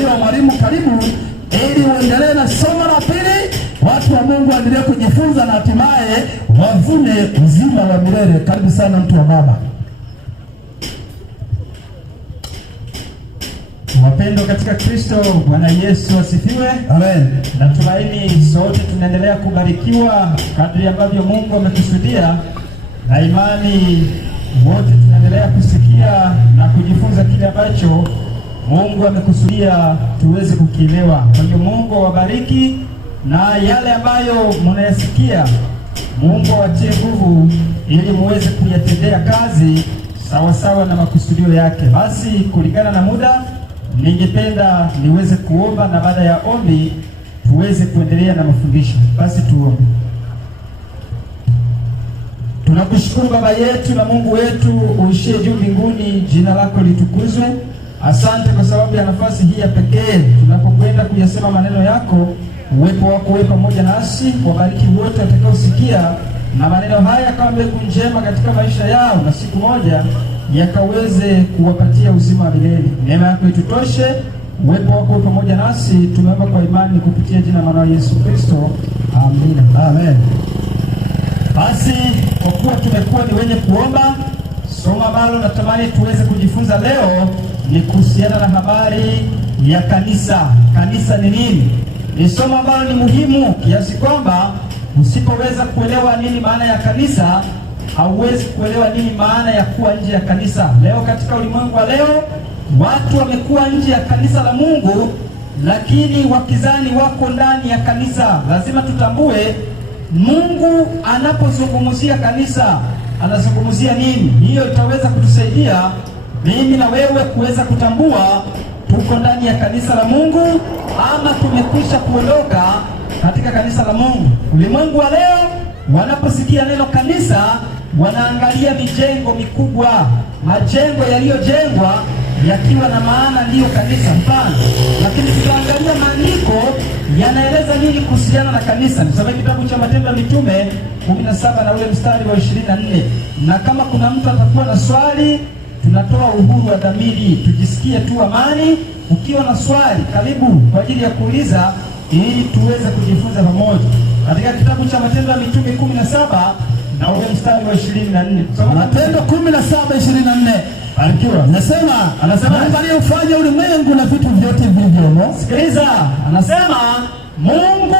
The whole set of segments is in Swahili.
hiyo mwalimu, karibu ili uendelee na somo la pili, watu wa Mungu waendelee kujifunza na hatimaye wavune uzima wa milele. Karibu sana mtu wa baba. Wapendwa katika Kristo, Bwana Yesu asifiwe. Amen. Natumaini sote tunaendelea kubarikiwa kadri ambavyo Mungu amekusudia, na imani wote tunaendelea kusikia na kujifunza kile ambacho Mungu amekusudia tuweze kukielewa. Kwa hiyo Mungu awabariki, na yale ambayo mnayasikia Mungu awatie nguvu ili muweze kuyatendea kazi sawa sawa na makusudio yake. Basi kulingana na muda, ningependa niweze kuomba, na baada ya ombi tuweze kuendelea na mafundisho. Basi tuombe. Tunakushukuru Baba yetu na Mungu wetu uishie juu mbinguni, jina lako litukuzwe. Asante kwa sababu ya nafasi hii ya pekee tunapokwenda kuyasema maneno yako. Uwepo wako uwe pamoja nasi, wabariki wote watakaosikia, na maneno haya kama mbegu njema katika maisha yao, na siku moja yakaweze kuwapatia uzima wa milele. Neema yako itutoshe, uwepo wako uwe pamoja nasi. Tumeomba kwa imani kupitia jina la Mwana Yesu Kristo, amina. Amen. Basi kwa kuwa tumekuwa ni wenye kuomba, somo ambalo natamani tuweze kujifunza leo ni kuhusiana na habari ya kanisa. Kanisa ni nini? Ni somo ambalo ni muhimu kiasi kwamba usipoweza kuelewa nini maana ya kanisa, hauwezi kuelewa nini maana ya kuwa nje ya kanisa. Leo katika ulimwengu wa leo, watu wamekuwa nje ya kanisa la Mungu, lakini wakizani wako ndani ya kanisa. Lazima tutambue Mungu anapozungumzia kanisa anazungumzia nini. Hiyo itaweza kutusaidia mimi na wewe kuweza kutambua tuko ndani ya kanisa la Mungu ama tumekwisha kuondoka katika kanisa la Mungu. Ulimwengu wa leo wanaposikia neno kanisa, wanaangalia mijengo mikubwa, majengo yaliyojengwa yakiwa na maana ndiyo kanisa mfano. Lakini tukiangalia maandiko yanaeleza nini kuhusiana na kanisa. Nisome kitabu cha Matendo ya Mitume 17 na ule mstari wa 24. Na kama kuna mtu atakuwa na swali, tunatoa uhuru wa dhamiri, tujisikie tu amani. Ukiwa na swali, karibu kwa ajili ya kuuliza ili tuweze kujifunza pamoja. Katika kitabu cha Matendo ya Mitume 17 na ule mstari wa 24. Matendo 17:24. Barikiwa. Anasema Mungu aliyefanya ulimwengu na vitu vyote vilivyomo. Sikiliza, anasema Mungu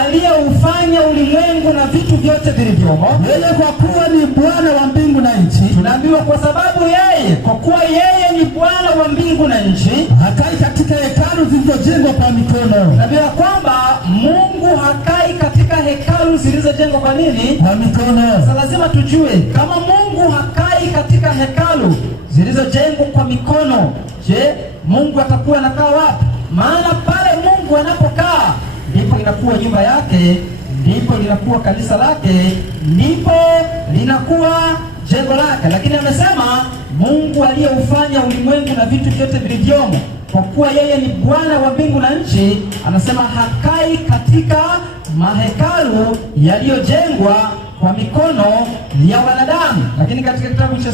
aliyeufanya ulimwengu na vitu vyote vilivyomo, yeye kwa kuwa ni Bwana wa mbingu na nchi. Tunaambiwa kwa sababu yeye, kwa kuwa yeye ni Bwana wa mbingu na nchi, hakai katika hekalu zilizojengwa kwa mikono. Tunaambiwa kwamba Mungu hakai katika hekalu zilizojengwa kwa nini? Kwa mikono. Sasa lazima tujue kama Mungu hakai katika hekalu zilizojengwa kwa mikono, je, Mungu atakuwa anakaa wapi? Maana pale Mungu anapokaa ndipo inakuwa nyumba yake, ndipo linakuwa kanisa lake, ndipo linakuwa jengo lake. Lakini amesema Mungu aliyeufanya ulimwengu na vitu vyote vilivyomo, kwa kuwa yeye ni Bwana wa mbingu na nchi, anasema hakai katika mahekalu yaliyojengwa kwa mikono ya wanadamu. Lakini katika kitabu cha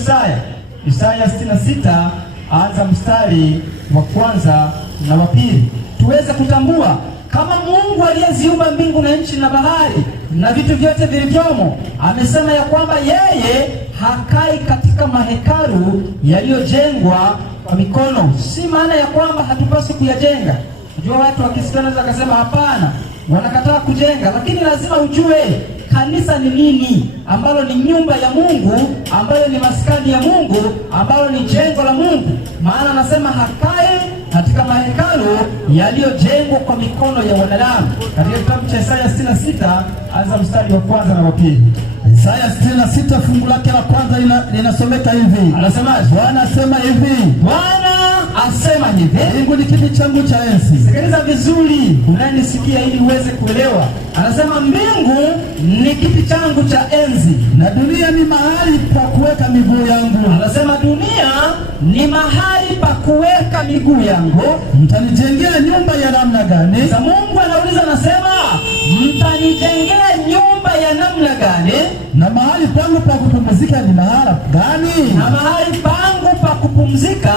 Isaya 66 anza mstari wa kwanza na wa pili, tuweze kutambua kama Mungu aliyeziumba mbingu na nchi na bahari na vitu vyote vilivyomo, amesema ya kwamba yeye hakai katika mahekalu yaliyojengwa kwa mikono. Si maana ya kwamba hatupaswi kuyajenga. Unajua watu wakisikia naweza kusema hapana, wanakataa kujenga, lakini lazima ujue kanisa ni nini, ambalo ni nyumba ya Mungu, ambayo ni maskani ya Mungu, ambalo ni jengo la Mungu. Maana anasema hakai katika mahekalu yaliyojengwa kwa mikono ya wanadamu. Katika kitabu cha Isaya 66 anza mstari wa kwanza na wa pili. Isaya 66 fungu lake la kwanza linasomeka hivi. Anasema Bwana asema hivi. Bwana asema hivi, mbingu ni kiti changu cha enzi. Sikiliza vizuri, unanisikia ili uweze kuelewa. Anasema mbingu ni kiti changu cha enzi, na dunia ni mahali pa kuweka miguu yangu. Anasema dunia ni mahali pa kuweka miguu yangu. Mtanijengea nyumba ya namna gani? Sasa Mungu anauliza, anasema mtanijengea nyumba ya namna gani? Na mahali pangu pa kupumzika ni mahala gani? Na mahali pangu pa kupumzika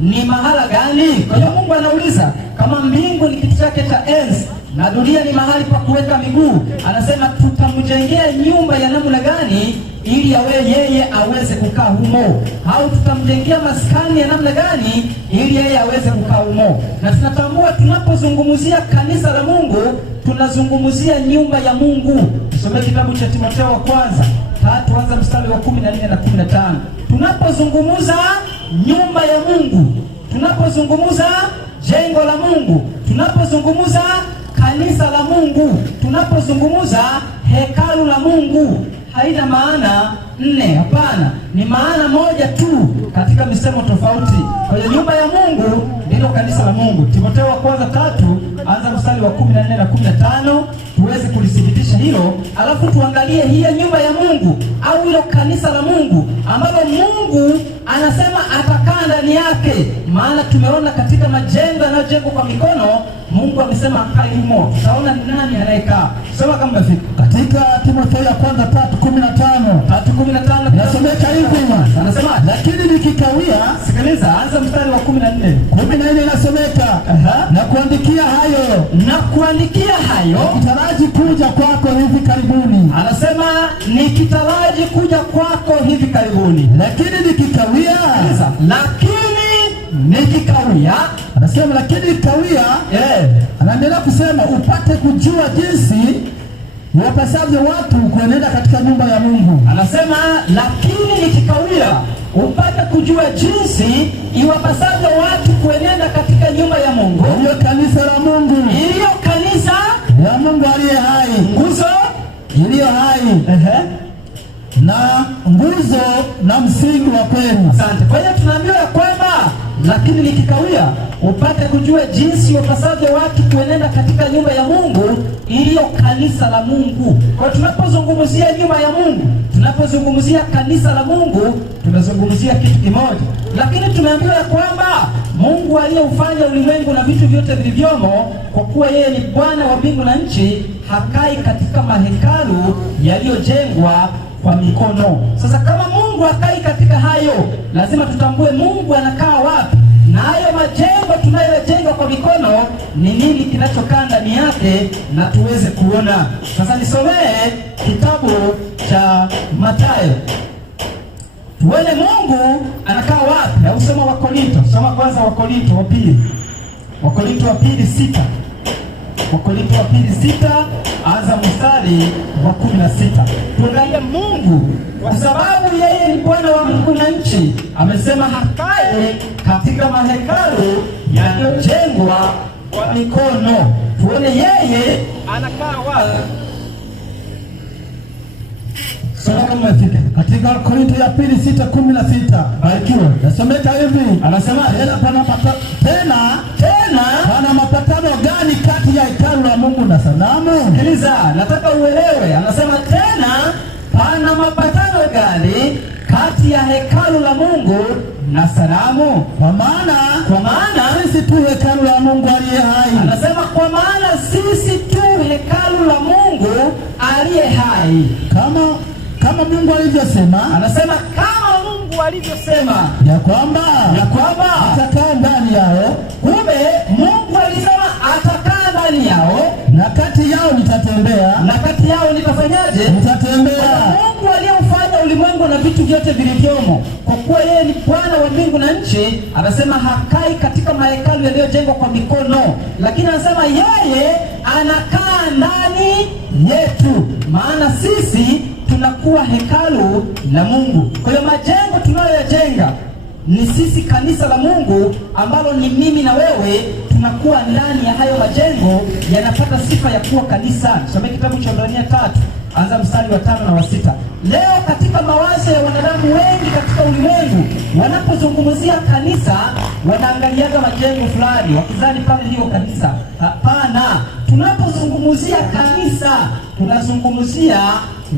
ni mahala gani? Kwa hiyo Mungu anauliza, kama mbingu ni kiti chake cha enzi na dunia ni mahali pa kuweka miguu, anasema tutamjengea nyumba ya namna gani ili yeye aweze kukaa humo? Au tutamjengea maskani ya namna gani ili yeye aweze kukaa humo? Na tunatambua tunapozungumzia kanisa la Mungu, tunazungumzia nyumba ya Mungu. Tusome kitabu cha Timotheo wa kwanza 3 anza mstari wa 14 na 15. Tunapozungumza nyumba ya Mungu, tunapozungumza jengo la Mungu, tunapozungumza kanisa la Mungu, tunapozungumza hekalu la Mungu, haina maana nne, hapana, ni maana moja tu katika misemo tofauti. Kwa hiyo nyumba ya Mungu ndilo kanisa la Mungu. Timotheo wa kwanza 3 anza mstari wa 14 na 15, tuweze kulithibitisha hilo. Alafu tuangalie hiyo nyumba ya Mungu au hilo kanisa la Mungu ambalo Mungu anasema atakaa ndani yake. Maana tumeona katika majengo yanayojengwa kwa mikono, Mungu amesema akae humo. Tutaona ni nani anayekaa. Soma kama umefika. Katika Timotheo ya kwanza 3:15 nasomeka hivi, anasema lakini nikikawia, sikiliza, anza mstari wa 14 inasomeka, na kuandikia hayo nikitaraji kuja kwako hivi karibuni. Anasema nikitaraji kuja kwako hivi karibuni. Lakini nikikawia, anasema lakini nikikawia, anaendelea kusema upate kujua jinsi wapasavyo watu kuenenda katika nyumba ya Mungu. Anasema lakini nikikawia, upate kujua jinsi iwapasavyo watu kuenenda katika nyumba ya Mungu, hiyo kanisa la Mungu, iliyo kanisa ya Mungu aliye hai, nguzo iliyo hai, na nguzo na msingi wa kweli. Asante. Kwa hiyo tunaambiwa ya kwamba lakini nikikawia, upate kujua jinsi wapasavyo watu kuenenda katika nyumba ya Mungu, iliyo kanisa la Mungu. Kwa tunapozungumzia nyumba ya Mungu, tunapozungumzia kanisa la Mungu, tunazungumzia kitu kimoja. Lakini tumeambiwa ya kwamba Mungu aliyeufanya ulimwengu na vitu vyote vilivyomo, kwa kuwa yeye ni Bwana wa mbingu na nchi, hakai katika mahekalu yaliyojengwa kwa mikono. Sasa kama Mungu hakai katika hayo, lazima tutambue Mungu anakaa wapi, na hayo majengo tunayojenga kwa mikono ni nini kinachokaa ndani yake, na tuweze kuona. Sasa nisomee kitabu cha Mathayo tuone Mungu anakaa wapi. Au soma Wakorinto, soma kwanza Wakorinto wa pili 6. Wakorinto wa pili 6 anza mstari wa 16. Tuangalie Mungu, kwa sababu yeye ni Bwana wa mbingu na nchi, amesema hakai katika mahekalu yaliyojengwa kwa mikono. Tuone yeye anakaa wapi. Soma kama umefika. Katika Wakorinto ya pili 6:16. Barikiwa. Nasomeka hivi. Anasema tena pana mapatano gani kati ya hekalu la Mungu na sanamu? Sikiliza, nataka uelewe. Anasema tena pana mapatano gani kati ya hekalu la Mungu na sanamu? Kwa maana sisi tu hekalu la Mungu aliye hai. Anasema kwa maana sisi tu hekalu la Mungu aliye hai. Kama Mungu alivyosema, anasema kama Mungu alivyosema ya kwamba atakaa ndani yao. Kumbe Mungu alisema atakaa ndani yao, na kati yao nitatembea. Na kati yao nitafanyaje? Nitatembea. Mungu aliyeufanya ulimwengu na vitu vyote vilivyomo, kwa kuwa yeye ni Bwana wa mbingu na nchi, anasema hakai katika mahekalu yaliyojengwa kwa mikono, lakini anasema yeye anakaa ndani yetu, maana sisi tunakuwa hekalu la Mungu. Kwa hiyo majengo tunayoyajenga ni sisi kanisa la Mungu, ambalo ni mimi na wewe, tunakuwa ndani ya hayo majengo, yanapata sifa ya kuwa kanisa. Soma kitabu cha Ibrania 3 anza mstari wa 5 na wa 6. Leo katika mawazo ya wanadamu wengi katika ulimwengu, wanapozungumzia kanisa wanaangaliaga majengo fulani wakizani pale ndio kanisa. Hapana, tunapozungumzia kanisa tunazungumzia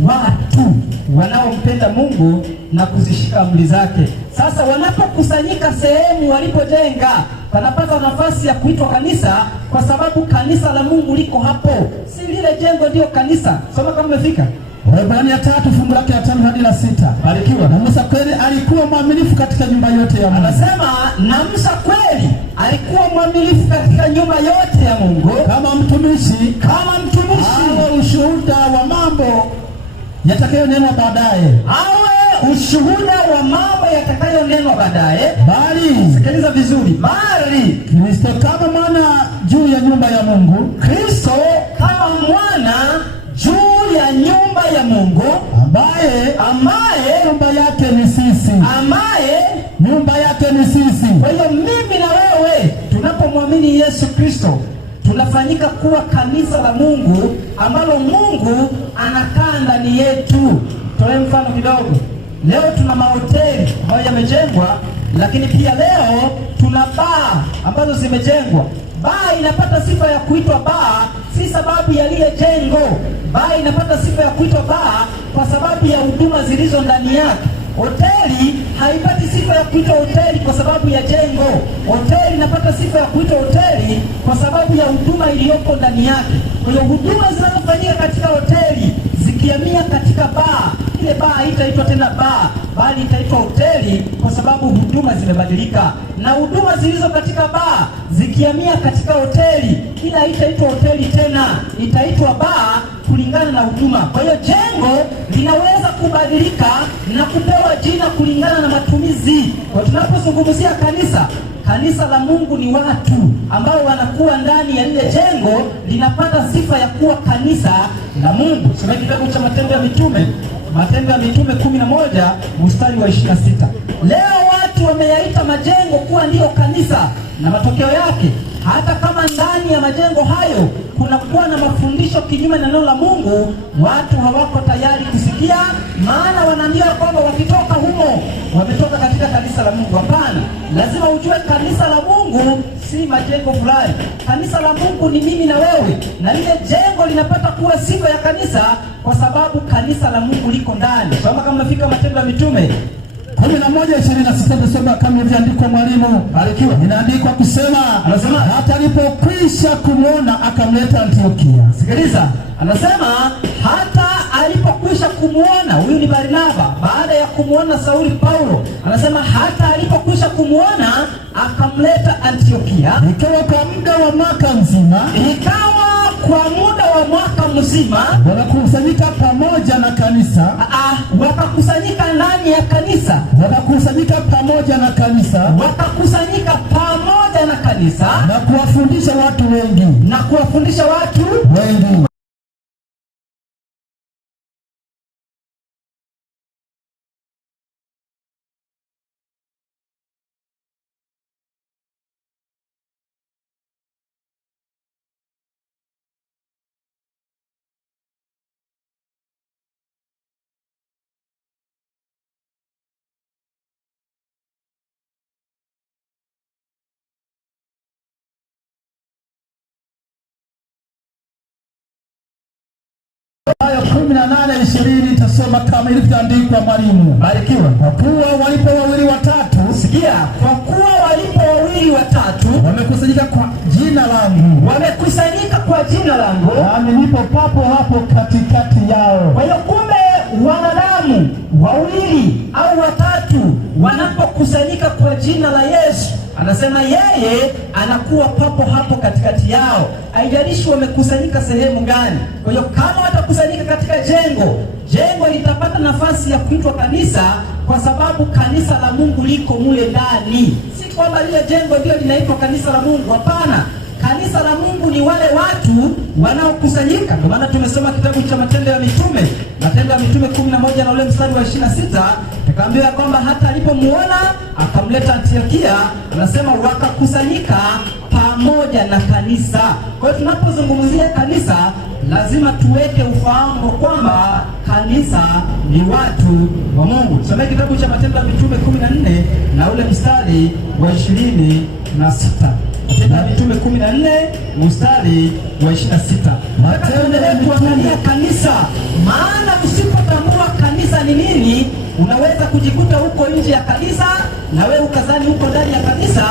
watu wanaompenda Mungu na kuzishika amri zake. Sasa wanapokusanyika sehemu walipojenga, panapata nafasi ya kuitwa kanisa, kwa sababu kanisa la Mungu liko hapo. Si lile jengo ndio kanisa. Soma kama umefika. Waebrania 3 fungu lake la 5 hadi la 6. Barikiwa. Na Musa kweli alikuwa mwaminifu katika nyumba yote ya Mungu. Anasema na Musa kweli alikuwa mwaminifu katika nyumba yote ya Mungu, kama mtumishi awe ushuhuda wa mambo yatakayonenwa baadaye. Awe ushuhuda wa mambo yatakayonenwa baadaye. Bali, sikiliza vizuri, bali Kristo kama mwana juu ya nyumba ya Mungu. Kristo kama mwana juu ya nyumba ya Mungu, ambaye nyumba yake ni sisi. Nyumba yake ni sisi. Kwa hiyo mimi na wewe tunapomwamini Yesu Kristo tunafanyika kuwa kanisa la Mungu ambalo Mungu anakaa ndani yetu. Toe mfano kidogo. Leo tuna mahoteli ambayo yamejengwa, lakini pia leo tuna baa ambazo zimejengwa. Baa inapata sifa ya kuitwa baa si sababu ya lile jengo. Baa inapata sifa ya kuitwa baa kwa sababu ya huduma zilizo ndani yake. Hoteli haipati sifa ya kuitwa hoteli kwa sababu ya jengo. Hoteli inapata sifa ya kuitwa hoteli kwa sababu ya huduma iliyoko ndani yake. Kwa hiyo huduma zinazofanyika katika hoteli zikihamia katika baa, ile baa haitaitwa tena baa, bali itaitwa hoteli kwa sababu huduma zimebadilika. Na huduma zilizo katika baa zikihamia katika hoteli, ila haitaitwa hoteli tena, itaitwa baa kulingana na huduma. Kwa hiyo jengo linaweza kubadilika na kupewa jina kulingana na matumizi. Kwa tunapozungumzia kanisa la Mungu ni watu ambao wanakuwa ndani ya lile jengo, linapata sifa ya kuwa kanisa la Mungu. Soma kitabu cha Matendo ya Mitume 11 mstari wa 26. Leo watu wameyaita majengo kuwa ndiyo kanisa, na matokeo yake hata kama ndani ya majengo hayo kunakuwa na mafundisho kinyume na neno la Mungu, watu hawako tayari kusikia, maana wanaambia kwamba wakitoka humo wametoka katika kanisa la Mungu. Hapana, lazima ujue kanisa la Mungu si majengo fulani. Kanisa la Mungu ni mimi na wewe, na lile jengo linapata kuwa sifa ya kanisa kwa sababu kanisa la Mungu liko ndani. Kama umefika Matendo ya Mitume 11:26 tusoma kama ilivyoandikwa mwalimu. Barikiwa. Inaandikwa kusema, anasema hata alipokwisha kumuona akamleta Antiokia. Sikiliza, anasema hata alipokwisha kumuona, huyu ni Barnaba, baada ya kumuona Sauli Paulo, anasema hata alipokwisha kumuona akamleta Antiokia. Ikawa kwa muda wa mwaka mzima wakakusanyika pamoja na kanisa. Wakakusanyika ndani ya kanisa. Wakakusanyika pamoja na kanisa. Na kuwafundisha watu wengi. Aya 18:20 tasoma kama ilivyoandikwa mwalimu. Barikiwa. Kwa kuwa walipo wawili watatu, sikia, kwa kuwa walipo wawili watatu wamekusanyika kwa jina langu, nami nipo papo hapo katikati yao. Kwa hiyo kumbe wanadamu wawili au watatu wanapokusanyika kwa jina la Yesu, anasema yeye anakuwa papo hapo katikati yao. Haijalishi wamekusanyika sehemu gani. Kwa hiyo kama watakusanyika katika jengo litapata nafasi ya kuitwa kanisa kwa sababu kanisa la Mungu liko mule ndani. Si kwamba lile jengo ndio linaitwa kanisa la Mungu, hapana. Kanisa la Mungu ni wale watu wanaokusanyika. Kwa maana tumesoma kitabu cha Matendo ya Mitume 11 na ule mstari wa 26, tukaambiwa kwamba hata alipomuona akamleta Antiokia, anasema wakakusanyika pamoja na kanisa. Kwa hiyo tunapozungumzia kanisa lazima tuweke ufahamu kwamba kanisa ni watu wa Mungu. Soma kitabu cha Matendo ya Mitume 14 na ule mstari wa 26. Matendo ya Mitume 14 mstari wa 26. Tuangalia kanisa, maana usipotambua kanisa ni nini, unaweza kujikuta huko nje ya kanisa na wewe ukazani huko ndani ya kanisa,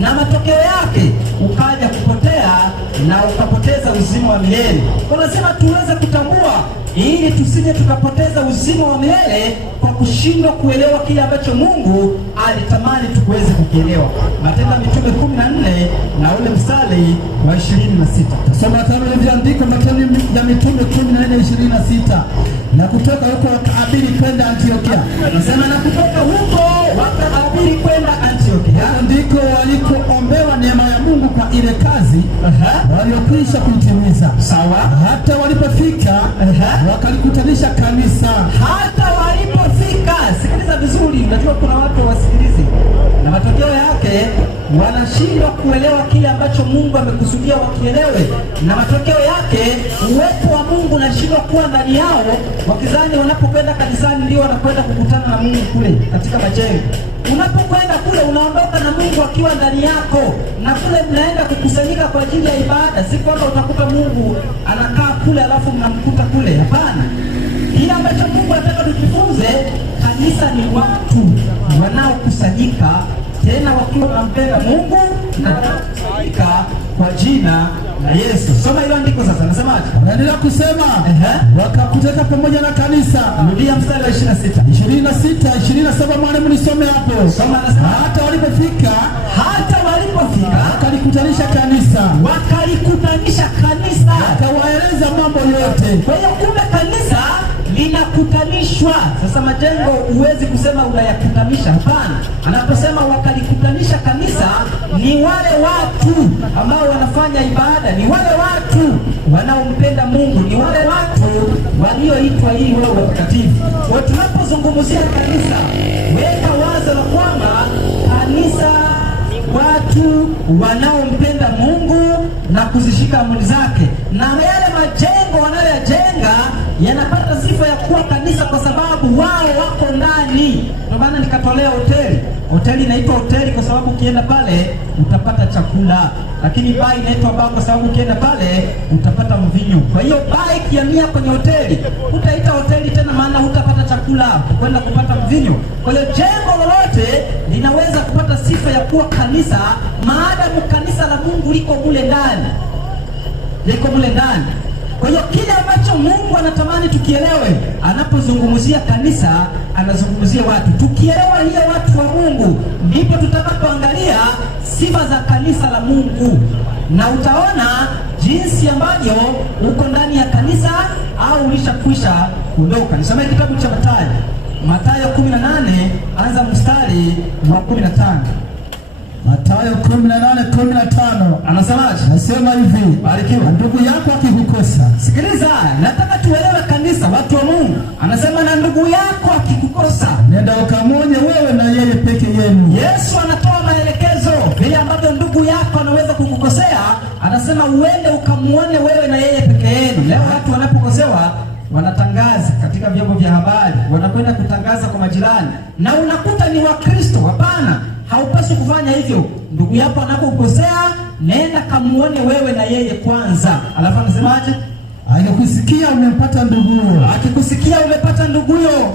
na matokeo yake ukaja kupotea na ukapoteza uzima wa milele. Kwa lazima tuweze kutambua ili tusije tukapoteza uzima wa milele kwa kushindwa kuelewa kile ambacho Mungu alitamani tuweze kukielewa. Matendo ya Mitume 14 na ule mstari wa 26. Soma tano ilivyoandikwa, Matendo ya Mitume 14:26. Na kutoka huko wakaabiri kwenda Antiokia. Nasema na kutoka huko wakaabiri kwenda Antiokia. Ndiko walikoombewa neema ya Mungu kwa ile kazi waliokwisha kuitimiza. Sawa. Hata walipofika wakalikutanisha kanisa. Hata walipofika, sikiliza vizuri, unajua kuna watu wasikilizi na matokeo yake wanashindwa kuelewa kile ambacho Mungu amekusudia wakielewe, na matokeo yake uwepo wa Mungu unashindwa kuwa ndani yao, wakizani wanapokwenda kanisani ndio wanakwenda kukutana na Mungu kule katika majengo. Unapokwenda kule unaondoka na Mungu akiwa ndani yako, na kule mnaenda kukusanyika kwa ajili ya ibada. Si kwamba utakuta Mungu anakaa kule alafu mnamkuta kule, hapana. Kile ambacho Mungu anataka tujifunze, kanisa ni watu wanaokusanyika tena wakiwa wanampenda Mungu na wanakusanyika kwa jina la Yesu. Soma hilo andiko sasa, nasemaje? Naendelea kusema wakakutana pamoja na kanisa. Rudia mstari wa 26. 27 mwalimu nisome hapo. Soma, nasema hata walipofika wakalikutanisha kanisa. Wakalikutanisha kanisa. Wakawaeleza mambo yote. Kwa hiyo kumbe kanisa linakutanishwa. Sasa majengo huwezi kusema unayakutanisha, hapana. Anaposema wakalikutanisha kanisa, ni wale watu ambao wanafanya ibada, ni wale watu wanaompenda Mungu, ni wale watu walioitwa ili wawe watakatifu. Kwa tunapozungumzia kanisa, weka wazo la kwamba kanisa watu wanaompenda Mungu na kuzishika amri zake, na yale majengo wanayoyajenga yanapata sifa ya kuwa kanisa kwa sababu wao wako ndani. Ndio maana nikatolea hoteli. Hoteli inaitwa hoteli kwa sababu ukienda pale utapata chakula, lakini baa inaitwa baa kwa sababu ukienda pale utapata mvinyo. Kwa hiyo baa ikihamia kwenye hoteli utaita hoteli tena, maana hutapata chakula, kwenda kupata mvinyo. Kwa hiyo jengo lolote linaweza kupata sifa ya kuwa kanisa maadamu kanisa la Mungu liko mule ndani, liko mule ndani. Kwa hiyo kile ambacho Mungu anatamani tukielewe, anapozungumzia kanisa anazungumzia watu. Tukielewa hiyo watu wa Mungu, ndipo tutakapoangalia sifa za kanisa la Mungu, na utaona jinsi ambavyo uko ndani ya kanisa au ulishakwisha kuondoka. Nisome kitabu cha Mathayo 18 anza mstari wa 15. Mathayo 18:15 anasemaje? Nasema hivi, barikiwa. Ndugu yako akikukosa. Sikiliza, nataka tuelewe kanisa, watu wa Mungu. Anasema na ndugu yako akikukosa, nenda ukamwonye wewe na yeye peke yenu. Yesu anatoa maelekezo vile ambavyo ndugu yako anaweza kukukosea. Anasema uende ukamuone wewe na yeye peke yenu. Leo watu wanapokosewa wanatangaza katika vyombo vya habari, wanakwenda kutangaza kwa majirani, na unakuta ni Wakristo. Hapana, haupaswi kufanya hivyo. Ndugu yako anapokosea, nenda kamuone wewe na yeye kwanza. Alafu anasemaje? Akikusikia umempata nduguyo. Akikusikia umepata nduguyo.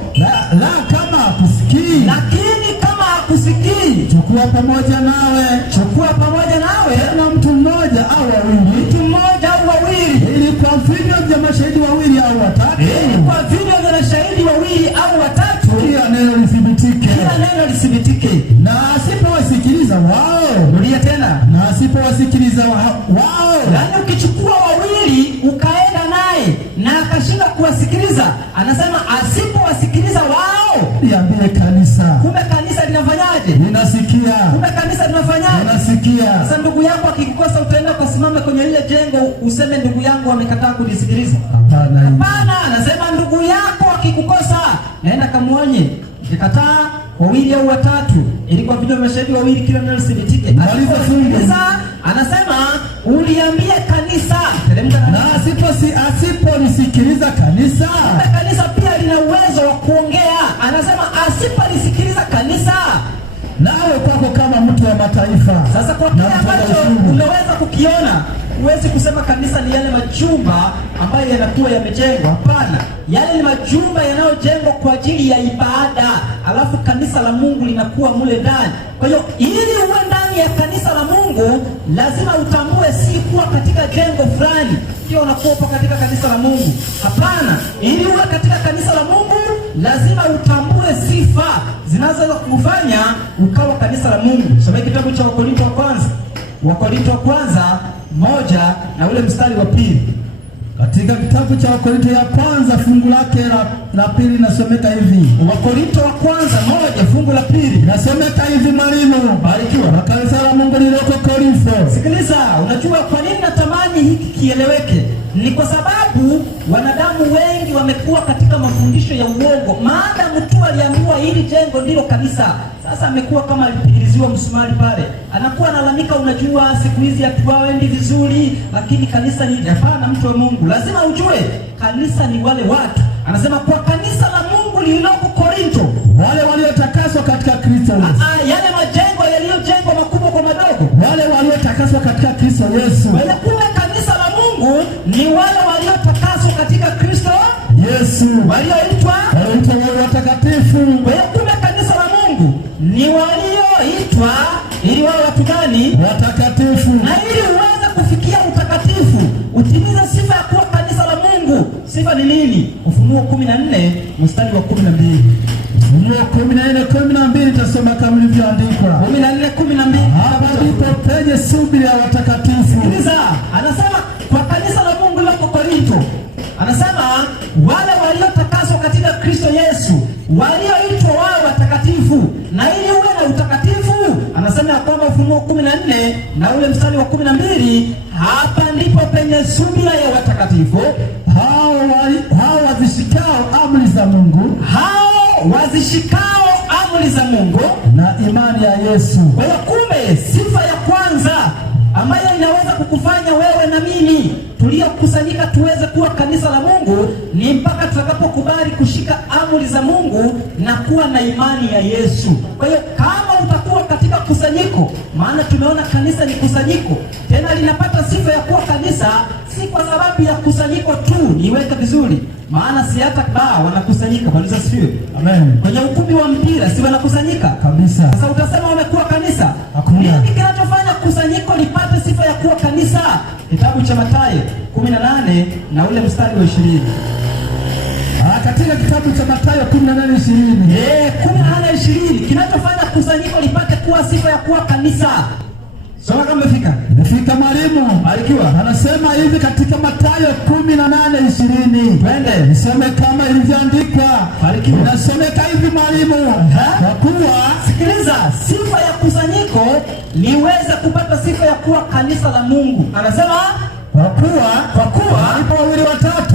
La kama hakusikii. Lakini kama hakusikii, chukua pamoja nawe. Chukua pamoja nawe na mtu mmoja au wawili. Mtu mmoja au wawili. Ili kwa vinywa vya mashahidi wawili au watatu. Ili kwa vinywa vya mashahidi wawili au watatu. Kila neno lithibitike. Kila neno lithibitike. Na asipowasikiliza wao. Rudia tena. Na asipowasikiliza wao. Yaani ukichukua wawili ukaenda naye na akashinda kuwasikiliza, anasema asipowasikiliza wao, niambie kanisa. Kumbe kanisa linafanyaje? Linasikia. Kumbe kanisa linafanyaje? Linasikia. Sasa ndugu yako akikukosa, utaenda kusimama kwenye lile jengo useme ndugu yangu amekataa kunisikiliza? Hapana. Hapana, anasema ndugu yako akikukosa, naenda kamuonye. Ukikataa wawili au watatu, ilikuwa video mashahidi wawili, kila neno lithibitike. Anasema uliambie kanisa. Na asipolisikiliza kanisa. Kanisa pia lina uwezo wa kuongea. Anasema asipolisikiliza kanisa, nawe kwako kama mtu wa mataifa. Sasa kwa kile ambacho unaweza kukiona, huwezi kusema kanisa ni yale majumba ambayo yanakuwa yamejengwa. Hapana, yale ni majumba yanayojengwa kwa ajili ya ibada, alafu kanisa la Mungu linakuwa mule ndani. Kwa hiyo ili uwe ndani ya kanisa la Mungu, lazima utambue si kuwa katika jengo fulani, usikie unakuwa katika kanisa la Mungu. Hapana, ili uwe katika kanisa la Mungu lazima utambue sifa zinazoweza kufanya ukawa kanisa la Mungu. Soma kitabu cha Wakorintho wa kwanza 1 na ule mstari wa 2. Katika kitabu cha Wakorintho ya kwanza fungu lake la pili nasomeka hivi. Wakorintho wa kwanza 1 fungu la 2 nasomeka hivi, mwalimu. Barikiwa. Na kanisa la Mungu lililoko Korintho. Sikiliza, unajua kwa nini natamani hiki kieleweke? Ni kwa sababu wanadamu wengi wamekuwa katika mafundisho ya uongo. Maana mtu aliambiwa hili jengo ndilo kanisa, sasa amekuwa kama alipigiliziwa msumari pale. Anakuwa analalamika, unajua siku hizi hatuendi vizuri, lakini kanisa ni hapana. Mtu wa Mungu lazima ujue kanisa ni wale watu. Anasema kwa kanisa la Mungu lililoko Korintho, wale waliotakaswa katika Kristo Yesu. Yale majengo yaliyojengwa makubwa kwa madogo, wale waliotakaswa katika Kristo Yesu. Wale kumbe kanisa la Mungu ni wale waliotakaswa katika Kristo Yesu, walioitwa watakatifu. Wale kumbe kanisa la Mungu ni walioitwa ili wao watu gani? Watakatifu. Na ili uweze kufikia utakatifu, utimize sifa ya kuwa kanisa la Mungu. Sifa ni nini? Ufunuo 14 mstari wa 12. Ufunuo 14:12 tasoma kama ilivyoandikwa. 14:12. Hapa ndipo penye subira ya watakatifu. Sikiliza, anasema kwa kanisa la Mungu lako Korintho, anasema wale waliotakaswa katika Kristo Yesu, walioitwa wao watakatifu. Na ili uwe na utakatifu, anasema ya kwamba Ufunuo 14 na ule mstari wa 12, hapa ndipo penye subira ya watakatifu, hao wazishikao amri za Mungu, na imani ya Yesu. Kwa hiyo kumbe sifa ya kwanza ambayo inaweza kukufanya wewe na mimi tuliokusanyika tuweze kuwa kanisa la Mungu ni mpaka tutakapokubali kushika amri za Mungu na kuwa na imani ya Yesu. Kwa hiyo kama utakuwa katika kusanyiko, maana tumeona kanisa ni kusanyiko, tena linapata sifa ya kuwa kanisa si kwa sababu ya kusanyiko tu. Niweke vizuri, maana si hata baa wanakusanyika. Bwana asifiwe. Amen. Kwenye ukumbi wa mpira si wanakusanyika kabisa. Sasa utasema wamekuwa kanisa? Hakuna. Nini kinachofanya kusanyiko lipate sifa ya kuwa kanisa? Kitabu cha Mathayo 18 na ule mstari wa 20. Katika kitabu cha Mathayo 18:20. 18:20 kinachofanya kusanyiko lipate kuwa sifa ya kuwa kanisa. Soma kama imefika mwalimu. Barikiwa. Anasema hivi katika Mathayo 18:20. Twende. Nisome kama ilivyoandikwa. Barikiwa. Nasomeka hivi mwalimu. Kwa kuwa, sikiliza, sifa ya kusanyiko liweze kupata sifa ya kuwa kanisa la Mungu. Anasema kwa kuwa ipo wawili watatu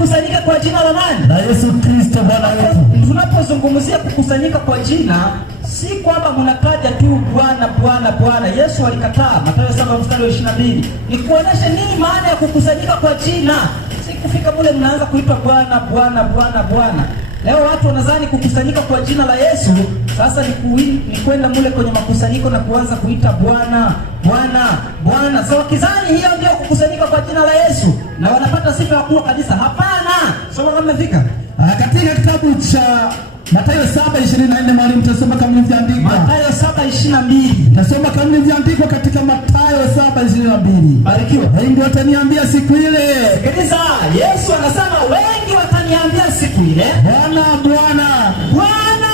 kusanyika kwa jina la nani? La Yesu Kristo Bwana wetu. Tunapozungumzia kukusanyika kwa jina, si kwamba mnataja tu Bwana Bwana Bwana. Yesu alikataa. Mathayo 7 mstari wa 22. Ni kuonesha nini maana ya kukusanyika kwa jina. Si kufika mule mnaanza kuitwa Bwana Bwana Bwana Bwana. Leo watu wanadhani kukusanyika kwa jina la Yesu sasa ni kwenda mule kwenye makusanyiko na kuanza kuita Bwana Bwana Bwana. Sasa wakizani hiyo ndio kukusanyika kwa jina la Yesu na wanapata sifa ya kuwa kanisa. Hapana. Soma kama imefika. Katika kitabu cha Mathayo 7:24 mwalimu tasoma kama ilivyoandikwa. Mathayo 7:22. Tasoma kama ilivyoandikwa katika Mathayo 7:22. Barikiwa. Wengi wataniambia siku ile. Sikiliza, Yesu anasema wengi wataniambia siku ile, Bwana Bwana, Bwana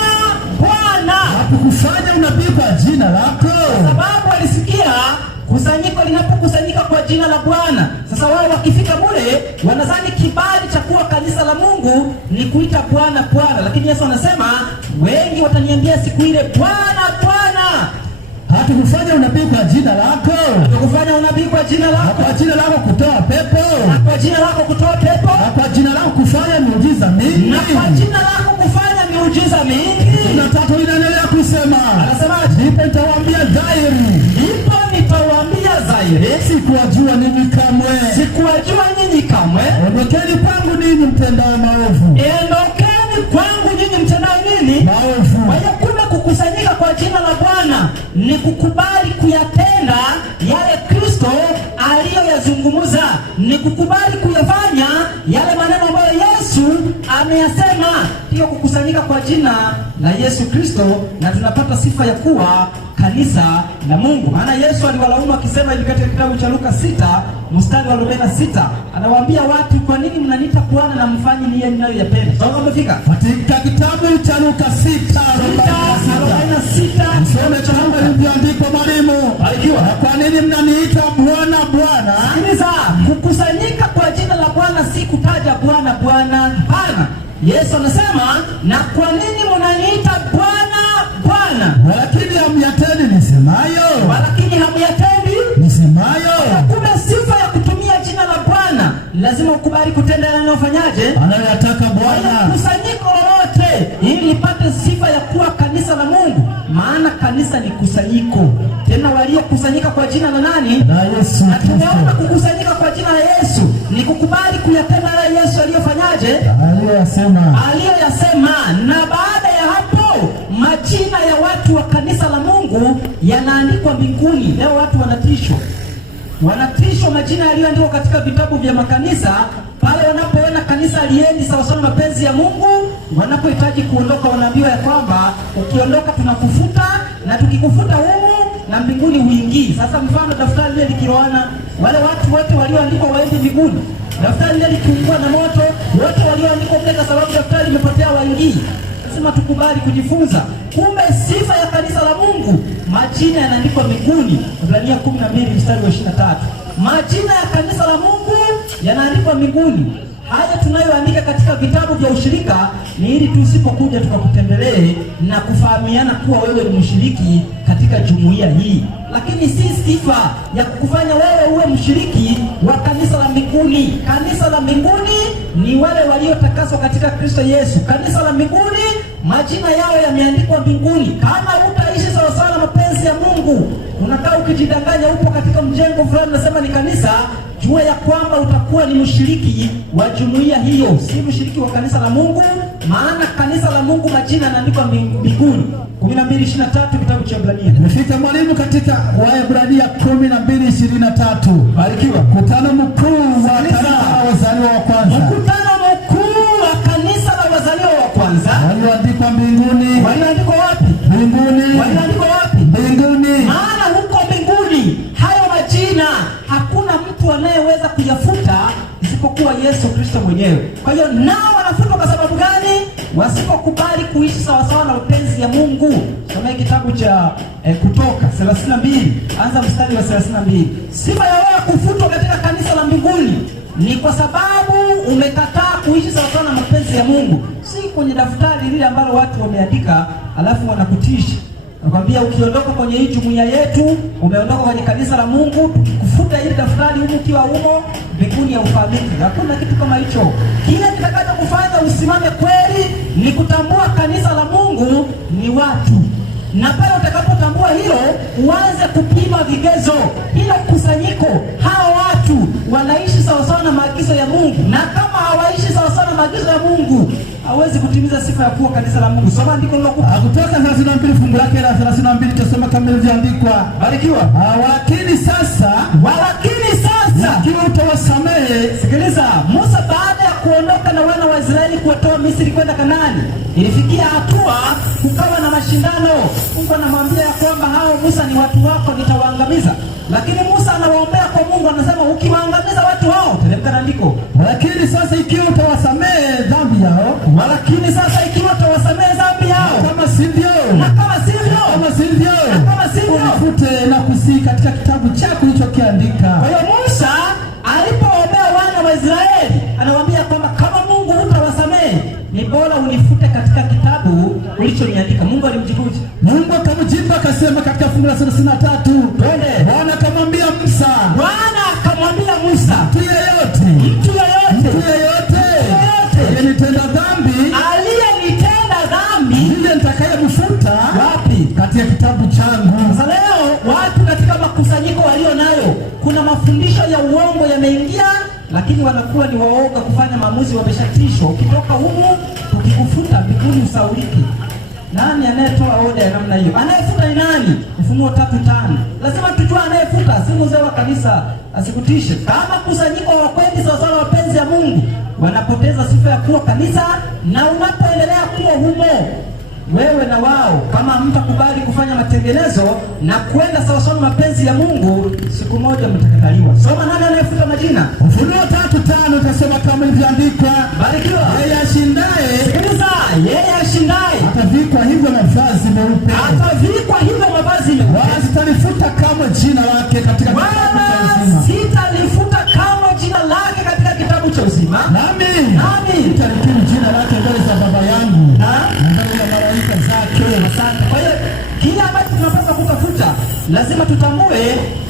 Bwana, hakukufanya unabii kwa jina lako? Kwa sababu walisikia kusanyiko linapokusanyika kwa jina la Bwana. Sasa wao wakifika mule wanadhani kibali cha kuwa kanisa la Mungu ni kuita Bwana Bwana, lakini Yesu anasema wengi wataniambia siku ile, Bwana Bwana, hatukufanya unabii kwa jina lako? Hatukufanya unabii kwa jina lako? Kwa jina lako kutoa pepo? Kwa jina lako kutoa pepo? Kwa jina lako kufanya miujiza mingi? Na kwa jina lako kufanya miujiza mingi? Na tatu inaendelea kusema. Anasema, ndipo nitawaambia dhahiri. Ndipo nitawaambia dhahiri. Sikuwajua ninyi kamwe. Sikuwajua ninyi kamwe. Ondokeni kwangu ninyi mtendao maovu. Ondokeni kwangu ninyi mtendao nini? Maovu. Kwa hiyo kumbe kukusanyika kwa jina la Bwana ni kukubali kuyatenda yale Kristo aliyoyazungumza, ni kukubali kuyafanya yale maneno ambayo Yesu ameyasema, ndio kukusanyika kwa jina la Yesu Kristo, na tunapata sifa ya kuwa kanisa la Mungu. Maana Yesu aliwalaumu akisema hivi katika kitabu cha Luka 6 mstari wa 46, anawaambia watu, kwa nini mnaniita Bwana na mfanye niye ninayoyapenda? Sasa umefika katika kitabu cha Luka 6:46, msome kama ilivyoandikwa mwalimu. Barikiwa. Kwa nini mnaniita Bwana Bwana? Sikiliza, kukusanyika kwa jina la Bwana si kutaja Bwana Bwana. Hapana. Yesu anasema, na kwa nini mnaniita Bwana Bwana, lakini hamyatendi nisemayo? Lakini hamyatendi nisemayo. Kuna sifa ya kutumia jina la Bwana, lazima ukubali kutenda yale anayofanyaje, anayotaka Bwana. Kusanyiko lolote ili lipate sifa ya kuwa kanisa la Mungu, maana kanisa ni kusanyiko, tena waliokusanyika kwa jina la nani? La Yesu. Na tunaona kukusanyika kwa jina la Yesu ni kukubali kuyatenda yale Yesu aliyofanyaje, aliyoyasema. Na baada ya hapo majina ya watu wa kanisa la Mungu yanaandikwa mbinguni. Leo watu wanatishwa majina yaliyoandikwa katika vitabu vya makanisa, pale wanapoona kanisa aliendi sawa sawa mapenzi ya Mungu. Wanapohitaji kuondoka, wanaambiwa ya kwamba ukiondoka tunakufuta, na tukikufuta humu na mbinguni huingii. Sasa mfano daftari lile likiroana, wale watu wote walioandikwa waende mbinguni. Daftari lile likiungua na moto, wote walioandikwa kwa sababu daftari limepotea waingii. Lazima tukubali kujifunza. Kumbe sifa ya kanisa la Mungu, majina yanaandikwa mbinguni. Ibrania 12 mstari wa 23. Majina ya kanisa la Mungu yanaandikwa mbinguni. Haya tunayoandika katika vitabu vya ushirika ni ili tusipokuja tukakutembelee na kufahamiana kuwa wewe ni mshiriki katika jumuiya hii, lakini si sifa ya kukufanya wewe uwe mshiriki wa kanisa la mbinguni. Kanisa la mbinguni ni wale waliotakaswa katika Kristo Yesu. Kanisa la mbinguni majina yao yameandikwa mbinguni. Kama utaishi sawa sawa na mapenzi ya Mungu, unakaa ukijidanganya upo katika mjengo fulani nasema ni kanisa, jua ya kwamba utakuwa ni mshiriki wa jumuiya hiyo, si mshiriki wa kanisa la Mungu. Maana kanisa la Mungu majina yanaandikwa mbinguni. 12:23 kitabu cha Ibrania. Nimefika mwalimu katika Waebrania 12:23. Barikiwa. Mkutano mkuu wa kanisa la wazaliwa wa kwanza. Mkutano mkuu wa kanisa la wazaliwa wa kwanza. Walioandikwa mbinguni. Walioandikwa wapi? Mbinguni. Walioandikwa wapi? Mbinguni. Maana huko mbinguni hayo majina hakuna mtu anayeweza kuyafuta isipokuwa Yesu Kristo mwenyewe. Kwa hiyo nao wanafutwa kwa sababu gani? Wasipokubali kuishi sawa sawa na mapenzi ya Mungu. Soma kitabu cha Kutoka 32, anza mstari wa 32. Sifa ya wewe kufutwa katika kanisa la mbinguni ni kwa sababu umekataa kuishi sawa sawa na mapenzi ya Mungu. Si kwenye daftari lile ambalo watu wameandika alafu wanakutisha. Nakwambia ukiondoka kwenye hii jumuiya yetu, umeondoka kwenye kanisa la Mungu, tukikufuta hili daftari huko ukiwa humo, mbinguni haufahamiki. Hakuna kitu kama hicho. Kile kitakacho kufanya usimame kweli ni kutambua kanisa la Mungu ni watu. Na pale utakapotambua hilo, uanze kupima vigezo. Hilo kusanyiko, hao watu wanaishi sawa sawa na maagizo ya Mungu. Na kama hawaishi sawa sawa na maagizo ya Mungu, hawezi kutimiza sifa ya kuwa kanisa la Mungu. Soma andiko lako Kutoka 32 fungu lake la 32, tusoma kama ilivyoandikwa. Barikiwa. Walakini sasa ikiwa utawasamehe. Sikiliza, Musa baada ya kuondoka na wana wa Israeli kuwatoa Misri kwenda Kanaani, ilifikia hatua kukawa na mashindano. Mungu anamwambia ya kwamba hao Musa ni watu wako, nitawaangamiza. Lakini Musa anawaombea kwa Mungu, anasema ukiwaangamiza watu hao, teremka na andiko. Lakini sasa ikiwa utawasamehe dhambi yao, unifute na kusihi katika kitabu chako ulichokiandika. Kwa hiyo Musa alipoombea wana wa Israeli, anawaambia kwamba kama Mungu hutawasamehe, ni bora unifute katika kitabu ulichoniandika. Mungu alimjibuje? Mungu akamjibu akasema katika fungu la 33, Bwana akamwambia Musa, mtu yeyote aliyenitenda dhambi ndiye nitakayemfuta wapi? Katika kitabu changu. Sasa leo watu katika makusanyiko walio nayo, kuna mafundisho ya uongo yameingia, lakini wanakuwa ni waoga kufanya maamuzi, wameshatishwa. Ukitoka humu tukikufuta mbinguni usauliki. Nani anayetoa oda ya namna hiyo? Anayefuta ni nani? Ufunuo 3:5. Lazima tujue anayefuta, si mzee wa kanisa asikutishe. Kama kusanyiko wa kweli sawa sawa mapenzi ya Mungu, wanapoteza sifa ya kuwa kanisa, na unapoendelea kuwa humo, wewe na wao, kama mtakubali kufanya matengenezo na kwenda sawa sawa mapenzi ya Mungu, siku moja mtakataliwa. Soma nani anayefuta majina? Ufunuo 3:5 utasema kama ilivyoandikwa, barikiwa yeye ashindaye. Sikiliza, yeye ashindaye atavikwa hivyo mavazi meupe. Atavikwa hivyo mavazi meupe. Wala sitalifuta kamwe jina lake katika kitabu cha uzima. Sitalifuta kamwe jina lake katika kitabu cha uzima. Nami nitalikiri jina lake mbele za Baba yangu na mbele za malaika zake. Asante. Kwa hiyo kile ambacho tunapaswa kutafuta, lazima tutambue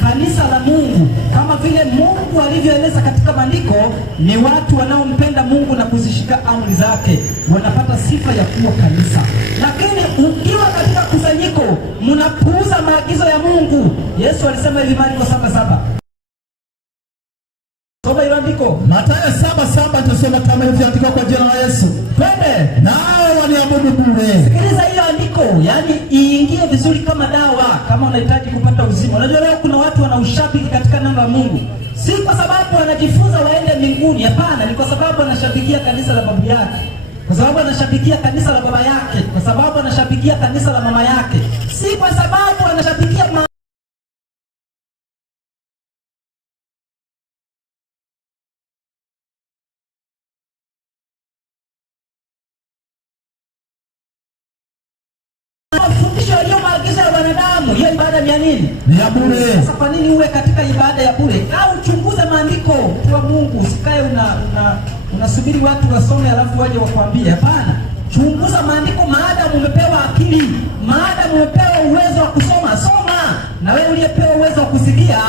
kanisa la Mungu kama vile Mungu alivyoeleza katika maandiko, ni watu wanaompenda Mungu na kuzishika amri zake, wanapata sifa ya kuwa kanisa. Lakini ukiwa katika kusanyiko mnapuuza maagizo ya Mungu, Yesu alisema hivi Marko 7:7. Soma hilo andiko. Mathayo 7:7 tusoma kama ilivyoandikwa kwa jina la Yesu. Twende. Nao waniabudu bure. Sikiliza hiyo andiko, yani iingie vizuri kama dawa, kama unahitaji kupata uzima. Unajua leo kuna watu wana ushabiki katika neno la Mungu. Si kwa sababu wanajifunza waende mbinguni, hapana, ni kwa sababu wanashabikia kanisa la babu yake. Kwa sababu anashabikia kanisa la baba yake, kwa sababu anashabikia kanisa la mama yake. Si kwa sababu anashabikia mafundisho yaliyo maagizo ya wanadamu. Hiyo ibada ni ya nini? Ni ya bure. Sasa kwa nini uwe katika ibada ya bure? Au uchunguze maandiko kwa Mungu, usikae unasubiri watu wasome alafu waje wakwambie. Hapana, chunguza maandiko. Maadamu umepewa akili, maadamu umepewa uwezo wa kusoma, soma. Na wewe uliyepewa uwezo wa kusikia,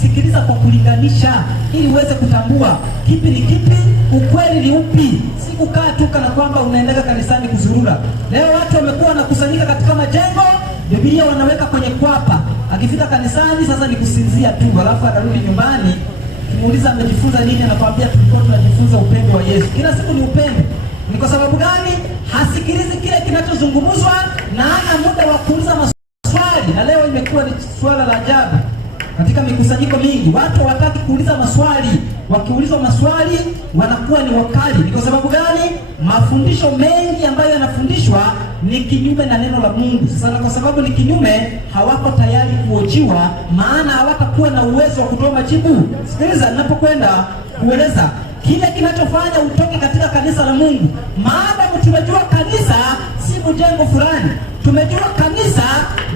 sikiliza kwa kulinganisha, ili uweze kutambua kipi ni kipi, ukweli ni upi. Si kukaa tu kana kwamba unaendelea kanisani kuzurura. Leo watu wamekuwa wanakusanyika katika majengo, Biblia wanaweka kwenye kwapa. Akifika kanisani sasa ni kusinzia tu, alafu anarudi nyumbani. Kimuuliza amejifunza nini, anakuambia tulikuwa tunajifunza upendo wa Yesu. Kila siku ni upendo. Ni kwa sababu gani? Hasikilizi kile kinachozungumzwa na hana muda wa kuuliza maswali. Na leo imekuwa ni swala la ajabu. Katika mikusanyiko mingi watu hawataki kuuliza maswali. Wakiulizwa maswali wanakuwa ni wakali. Ni kwa sababu gani? Mafundisho mengi ambayo yanafundishwa ni kinyume na neno la Mungu. Sasa kwa sababu ni kinyume, hawako tayari kuojiwa, maana hawatakuwa na uwezo wa kutoa majibu. Sikiliza ninapokwenda kueleza kile kinachofanya utoke katika kanisa la Mungu. Maadamu tumejua kanisa si mjengo fulani, tumejua kanisa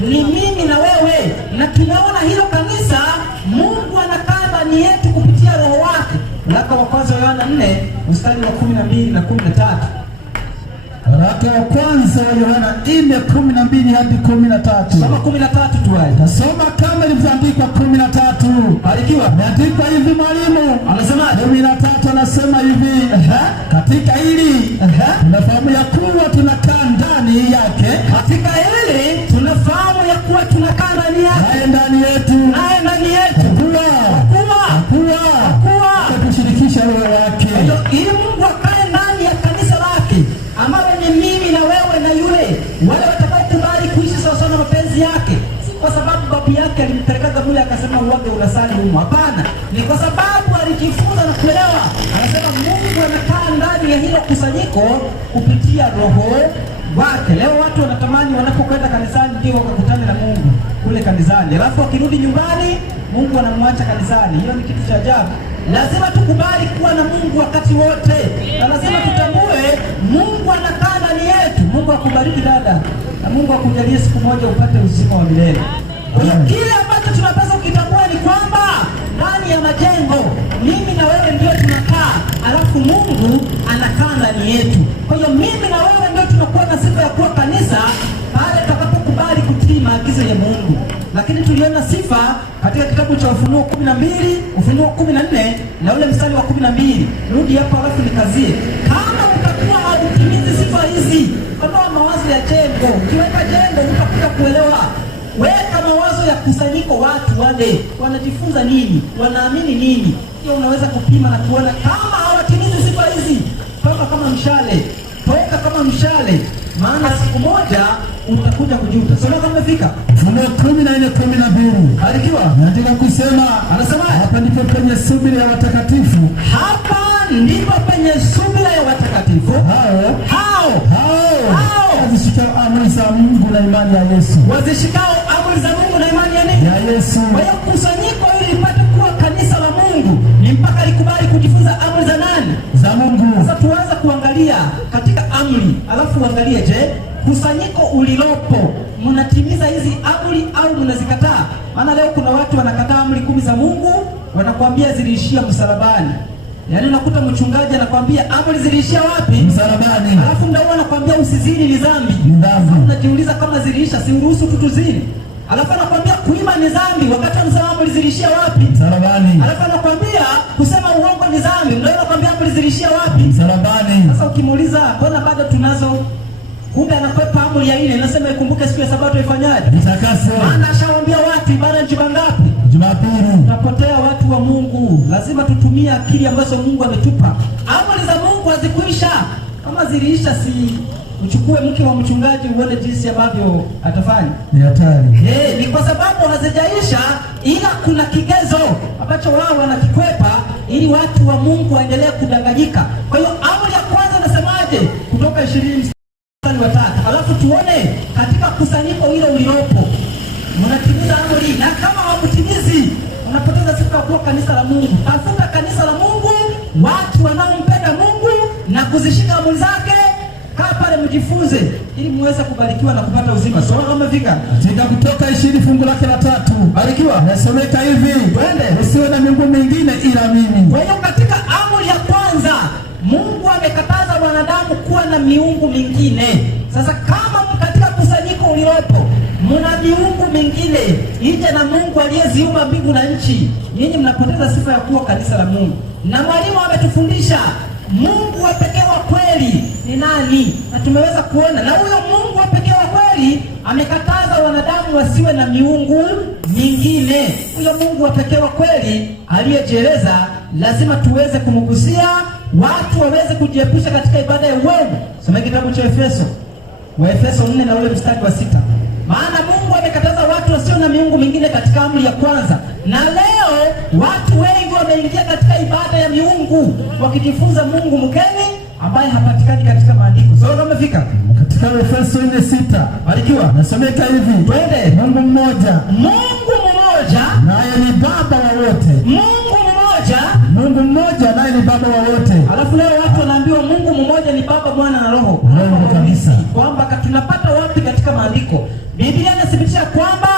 ni mimi na wewe, na tunaona hilo kanisa Mungu anakaa ndani yetu kupitia Roho wake. Waraka wa kwanza wa Yohana 4:12 na 13. Waraka wa kwanza wa Yohana 4:12 hadi 13. Soma 13 tu hapo. Tasoma kama ilivyoandikwa 13. Barikiwa. Imeandikwa hivi mwalimu. Anasema 13 anasema hivi. Katika hili tunafahamu ya kuwa tunakaa ndani yake. Katika hili tunafahamu ya kuwa tunakaa ndani yake. Naye ndani yetu. Naye ndani yetu. Kuwa kushirikisha roho wake. Ili Mungu akae ndani ya kanisa lake, ambaye ni mimi na wewe na yule, wale watakaokubali kuishi sawa sawa na mapenzi yake. Si kwa sababu babu yake alimpeleka mule akasema uwage unasali humo. Hapana, ni kwa sababu alijifunza na kuelewa. Anasema Mungu anakaa ndani ya hilo kusanyiko kupitia roho wake. Leo watu wanatamani wanapokwenda kanisani ndio wakakutane na Mungu kule kanisani, alafu wakirudi nyumbani Mungu anamwacha kanisani. Hiyo ni kitu cha ajabu. Lazima tukubali kuwa na Mungu wakati wote, na lazima tutambue Mungu anakaa ndani yetu. Mungu akubariki dada, na Mungu akujalie siku moja upate uzima wa milele. Kwa hiyo kile ambacho tunapaswa kutambua ni kwamba ndani ya majengo mimi na wewe ndio tunakaa, alafu Mungu anakaa ndani yetu. Kwa hiyo mimi na wewe ndio tunakuwa na sifa ya kuwa kanisa pale tutakapokubali kutii maagizo ya Mungu. Lakini tuliona sifa katika kitabu cha Ufunuo 12, Ufunuo 14 na ule mstari wa 12. Rudi hapo alafu nikazie. Kama utakuwa hautimizi sifa hizi, kama mawazo ya jengo, ukiweka jengo utakuja kuelewa. Weka mawazo ya kusanyiko, watu wale wanajifunza nini, wanaamini nini. Hiyo unaweza kupima na kuona kama hawatimizi sifa hizi. Kama mshale, toka kama mshale, maana siku moja utakuja kujuta. Soma kama umefika. Ufunuo 14:12. Barikiwa. Nataka kusema, anasema hapa ndipo penye subira ya watakatifu. Hapa ndipo penye subira ya watakatifu hao wazishikao amri za Mungu na imani ya Yesu. Wazishikao amri za Mungu na imani ya nini? Ya Yesu. Kwa hiyo kusanyiko ili lipate kuwa kanisa la Mungu ni mpaka likubali kujifunza amri za nani? Za Mungu. Sasa tuanze kuangalia katika amri, alafu uangalie, je, kusanyiko ulilopo mnatimiza hizi amri au mnazikataa? Maana leo kuna watu wanakataa amri 10 za Mungu, wanakuambia ziliishia msalabani. Yaani unakuta mchungaji anakuambia amri ziliishia wapi? Msalabani. Alafu mdau anakuambia usizini ni dhambi. Ni dhambi. Unajiuliza kama ziliisha, si uruhusu tu tuzini. Alafu anakuambia kuiba ni dhambi, wakati anasema amri ziliishia wapi? Msalabani. Alafu anakuambia kusema uongo ni dhambi, mdau anakuambia amri ziliishia wapi? Msalabani. Sasa ukimuuliza mbona bado tunazo, kumbe anakwepa amri ya ile inasema ikumbuke siku ya Sabato ifanyaje? Nitakase. Maana ashawaambia watu ibada ni juma ngapi? Jumapili. Tunapotea watu wa Mungu. Lazima tutumie akili ambazo Mungu ametupa. Amri za Mungu hazikuisha. Kama ziliisha, si uchukue mke wa mchungaji uone jinsi ambavyo atafanya. Ni hatari. Ni kwa sababu hazijaisha, ila kuna kigezo ambacho wao wanakikwepa ili watu wa Mungu waendelee kudanganyika. Kwa hiyo amri ya kwanza nasemaje? Kutoka 20 wa 3. Alafu tuone katika kusanyiko hilo ulilopo mnatimiza amri, na kama hamtimizi unapoteza sifa kuwa kanisa la Mungu. Tafuta kanisa la Mungu, watu wanaompenda Mungu na kuzishika amri zake. Kaa pale mjifunze ili muweze kubarikiwa na kupata uzima. Soma kama vika. Katika Kutoka 20 fungu lake la 3. Barikiwa. Nasomeka hivi. Twende. Usiwe na miungu mingine ila mimi. Kwa hiyo katika amri ya kwanza Mungu amekataza wanadamu kuwa na miungu mingine. Sasa kama katika kusanyiko ulilopo mna miungu mingine nje na Mungu aliyeziumba mbingu na nchi, nyinyi mnapoteza sifa ya kuwa kanisa la Mungu. Na mwalimu ametufundisha Mungu wa pekee wa kweli ni nani, na tumeweza kuona, na huyo Mungu wa pekee wa kweli amekataza wanadamu wasiwe na miungu mingine. Huyo Mungu wa pekee wa kweli aliyejieleza, lazima tuweze kumgusia, watu waweze kujiepusha katika ibada ya uongo. Soma kitabu cha Waefeso 4 na ule mstari wa 6. Maana Mungu amekataza watu wasio na miungu mingine katika amri ya kwanza. Na leo watu wengi wameingia katika ibada ya miungu wakijifunza Mungu mgeni ambaye hapatikani katika maandiko. Sasa umefika katika Efeso 4:6. Barikiwa. Nasomeka hivi. Twende. Mungu mmoja. Mungu mmoja naye ni baba wa wote. Mungu mmoja. Mungu mmoja naye ni baba wa wote. Alafu leo watu wanaambiwa Mungu mmoja ni Baba, Mwana na Roho. Mungu kabisa. Kwamba tunapata wapi katika maandiko? Biblia inathibitisha kwamba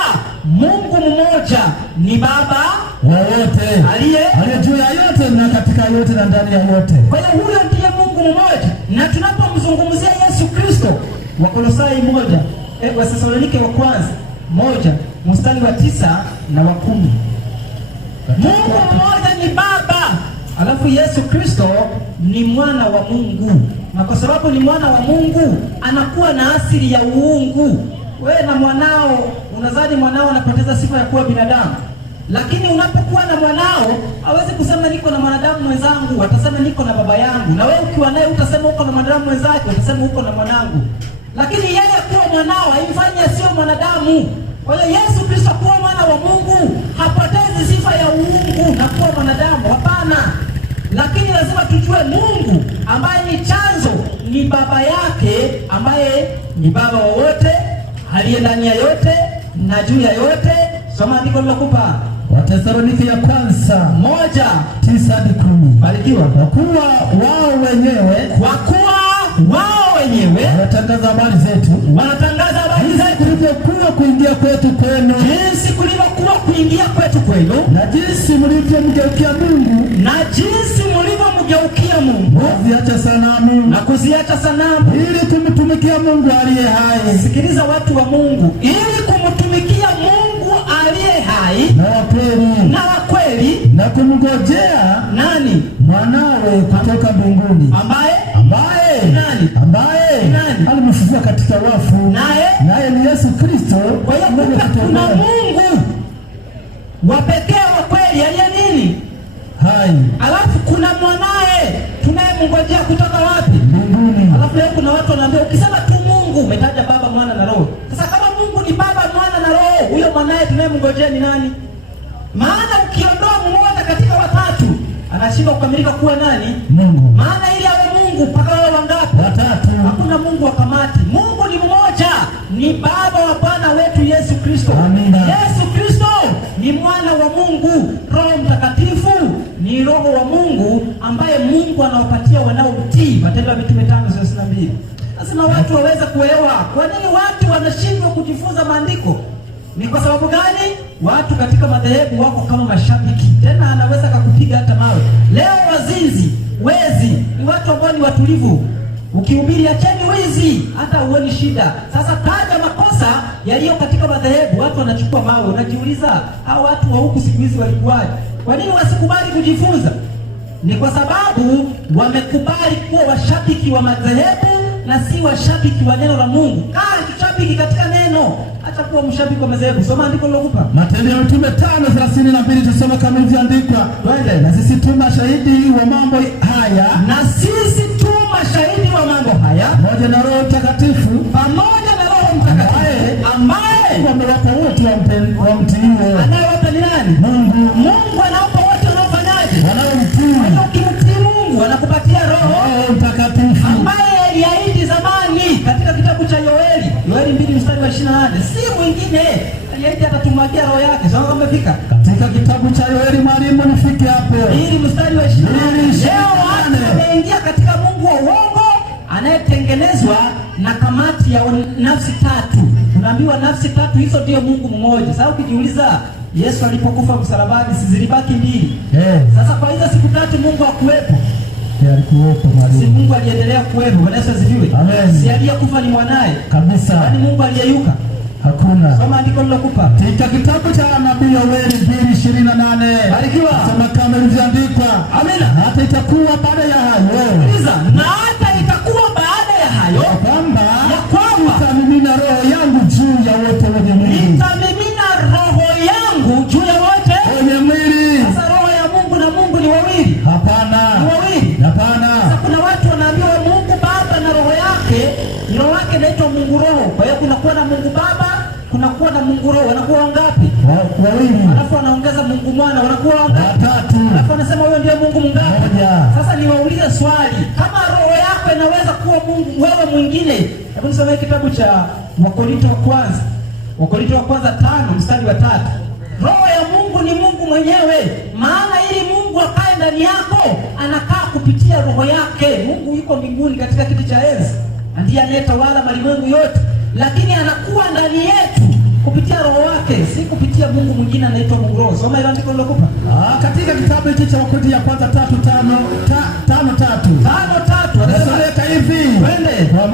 Mungu mmoja ni Baba wa wote, aliye juu ya yote na katika yote na ndani ya yote. Kwa hiyo huyo ndiye Mungu mmoja. Na tunapomzungumzia Yesu Kristo, Wakolosai 1, Wathesalonike wa kwanza 1 mstari wa 9 na wa 10. Mungu mmoja ni Baba, alafu Yesu Kristo ni mwana wa Mungu. Na kwa sababu ni mwana wa Mungu, anakuwa na asili ya uungu. Wewe na mwanao, unadhani mwanao anapoteza sifa ya kuwa binadamu? Lakini unapokuwa na mwanao, hawezi kusema niko na mwanadamu mwenzangu, atasema niko na baba yangu. Na wewe ukiwa naye utasema uko na mwanadamu mwenzako, utasema uko na mwanangu. Lakini yeye kuwa mwanao haimfanyi asiwe mwanadamu. Kwa hiyo Yesu Kristo kuwa mwana wa Mungu hapotezi sifa ya uungu na kuwa mwanadamu, hapana. Lakini lazima tujue Mungu ambaye ni chanzo ni baba yake, ambaye ni baba wa wote, aliye ndani ya yote na juu ya yote. Soma andiko nilokupa. Wathesalonike ya kwanza 1:9-10. Barikiwa. Kwa kuwa wao wenyewe wanatangaza habari zetu, kulivyokuwa kuingia kwetu kwenu, jinsi kulivyokuwa kuingia kwetu kwenu, na jinsi mlivyomgeukia Mungu, na kuziacha sanamu, ili kumtumikia Mungu aliye hai. Sikiliza watu wa Mungu, ili kumtumikia Mungu aliye hai na wa kweli, na kumngojea nani? Mwanawe kutoka mbinguni, ambaye alimfufua katika wafu, naye ni Yesu Kristo. Kwa hiyo kuna Mungu wa pekee wa kweli aliye nini? Hai. Alafu kuna mwanae tunayemngojea kutoka wapi? Mbinguni. Alafu leo kuna watu wanaambia ukisema tu Mungu umetaja Baba, Mwana na Roho. Sasa kama Mungu ni Baba, Mwana na Roho, huyo mwanae tunayemngojea ni nani? Maana ukiondoa mmoja katika watatu, anashindwa kukamilika kuwa nani? Mungu. Maana ili awe Mungu mpaka wao wangapi? Watatu. Hakuna Mungu wa kamati. Mungu ni mmoja, ni Baba wa Bwana wetu Yesu Kristo. Amina. Yesu Kristo ni mwana wa Mungu. Roho Mtakatifu ni roho wa Mungu ambaye Mungu anawapatia wanaomtii. Matendo ya Mitume 5:32. Lazima watu waweze kuelewa kwa nini watu wanashindwa kujifunza maandiko. Ni kwa sababu gani? Watu katika madhehebu wako kama mashabiki. Tena anaweza kukupiga hata mawe. Leo wazinzi, wezi ni watu ambao ni watulivu. Ukihubiri acheni wizi, hata huoni shida. Sasa taja makosa yaliyo katika madhehebu, watu wanachukua mawe. Unajiuliza, hao watu wa huku siku hizi walikuwaje? Kwa nini wasikubali kujifunza? Ni kwa sababu wamekubali kuwa washabiki wa madhehebu na si washabiki wa neno la Mungu. Tushabiki katika neno, hata kuwa mshabiki wa madhehebu. Soma andiko lilokupa. Matendo ya Mitume 5:32, tusome kama ilivyoandikwa. Twende. Na sisi tu mashahidi wa mambo haya. Na sisi tu mashahidi wa mambo haya, pamoja na Roho Mtakatifu, pamoja na Roho Mtakatifu ambaye amewapa wote wamtii. Anayewapa ni nani? Mungu. Mungu anawapa wote wanaofanyaje? Wanaomtii. Ukimtii Mungu anakupatia Roho Mtakatifu ambaye aliahidi zamani katika kitabu cha Yoeli 2:28. Si mwingine, aliahidi atatumwagia Roho yake. Sasa umefika katika kitabu cha Yoeli. Mwalimu, nifike hapo. 2:28. Leo watu wameingia katika mungu wa uongo anayetengenezwa na kamati ya nafsi tatu. Tunaambiwa nafsi tatu hizo ndio Mungu mmoja. Sasa ukijiuliza, Yesu alipokufa msalabani si zilibaki mbili? Sasa kwa hizo siku tatu Mungu hakuwepo? Alikuwepo mwalimu. Si Mungu aliendelea kuwepo. Bwana Yesu asifiwe. Amen. Si aliyekufa ni mwanae kabisa. Yaani Mungu aliyeyuka? Hakuna. Soma andiko lilokupa. Katika kitabu cha nabii Yoeli 2:28. Barikiwa. Soma kama ilivyoandikwa. Amina. Hata itakuwa baada ya hayo. Na hata itakuwa baada ya hayo kwamba nitamimina roho yangu juu ya wote wenye mwili. Nitamimina roho yangu juu ya wote wenye mwili. Sasa roho ya Mungu na Mungu ni wawili? Hapana. Ni wawili? Hapana. Sasa kuna watu wanaambiwa Mungu Baba na roho yake, roho yake inaitwa Mungu Roho. Kwa hiyo kunakuwa na Mungu Baba, kunakuwa na Mungu Roho. Wanakuwa wangapi? Wawili. Alafu anaongeza Mungu Mwana, wanakuwa wangapi? Watatu. Alafu anasema huyo ndiye Mungu mungapi? Moja. Sasa niwaulize swali, kama roho yako inaweza kuwa Mungu wewe mwingine, hebu nisome kitabu cha Wakorintho wa kwanza 5:3. Roho ya Mungu ni Mungu mwenyewe, maana ili Mungu akae ndani yako anakaa kupitia roho yake. Mungu yuko mbinguni katika kiti cha enzi, ndiye anayetawala malimwengu yote, lakini anakuwa ndani yetu kupitia roho wake, si kupitia Mungu mwingine anaitwa Mungu Roho. Soma ile andiko lilokupa. Katika kitabu hiki cha Wakorintho ya kwanza 5:3 anasema hivi. Twende. Kwa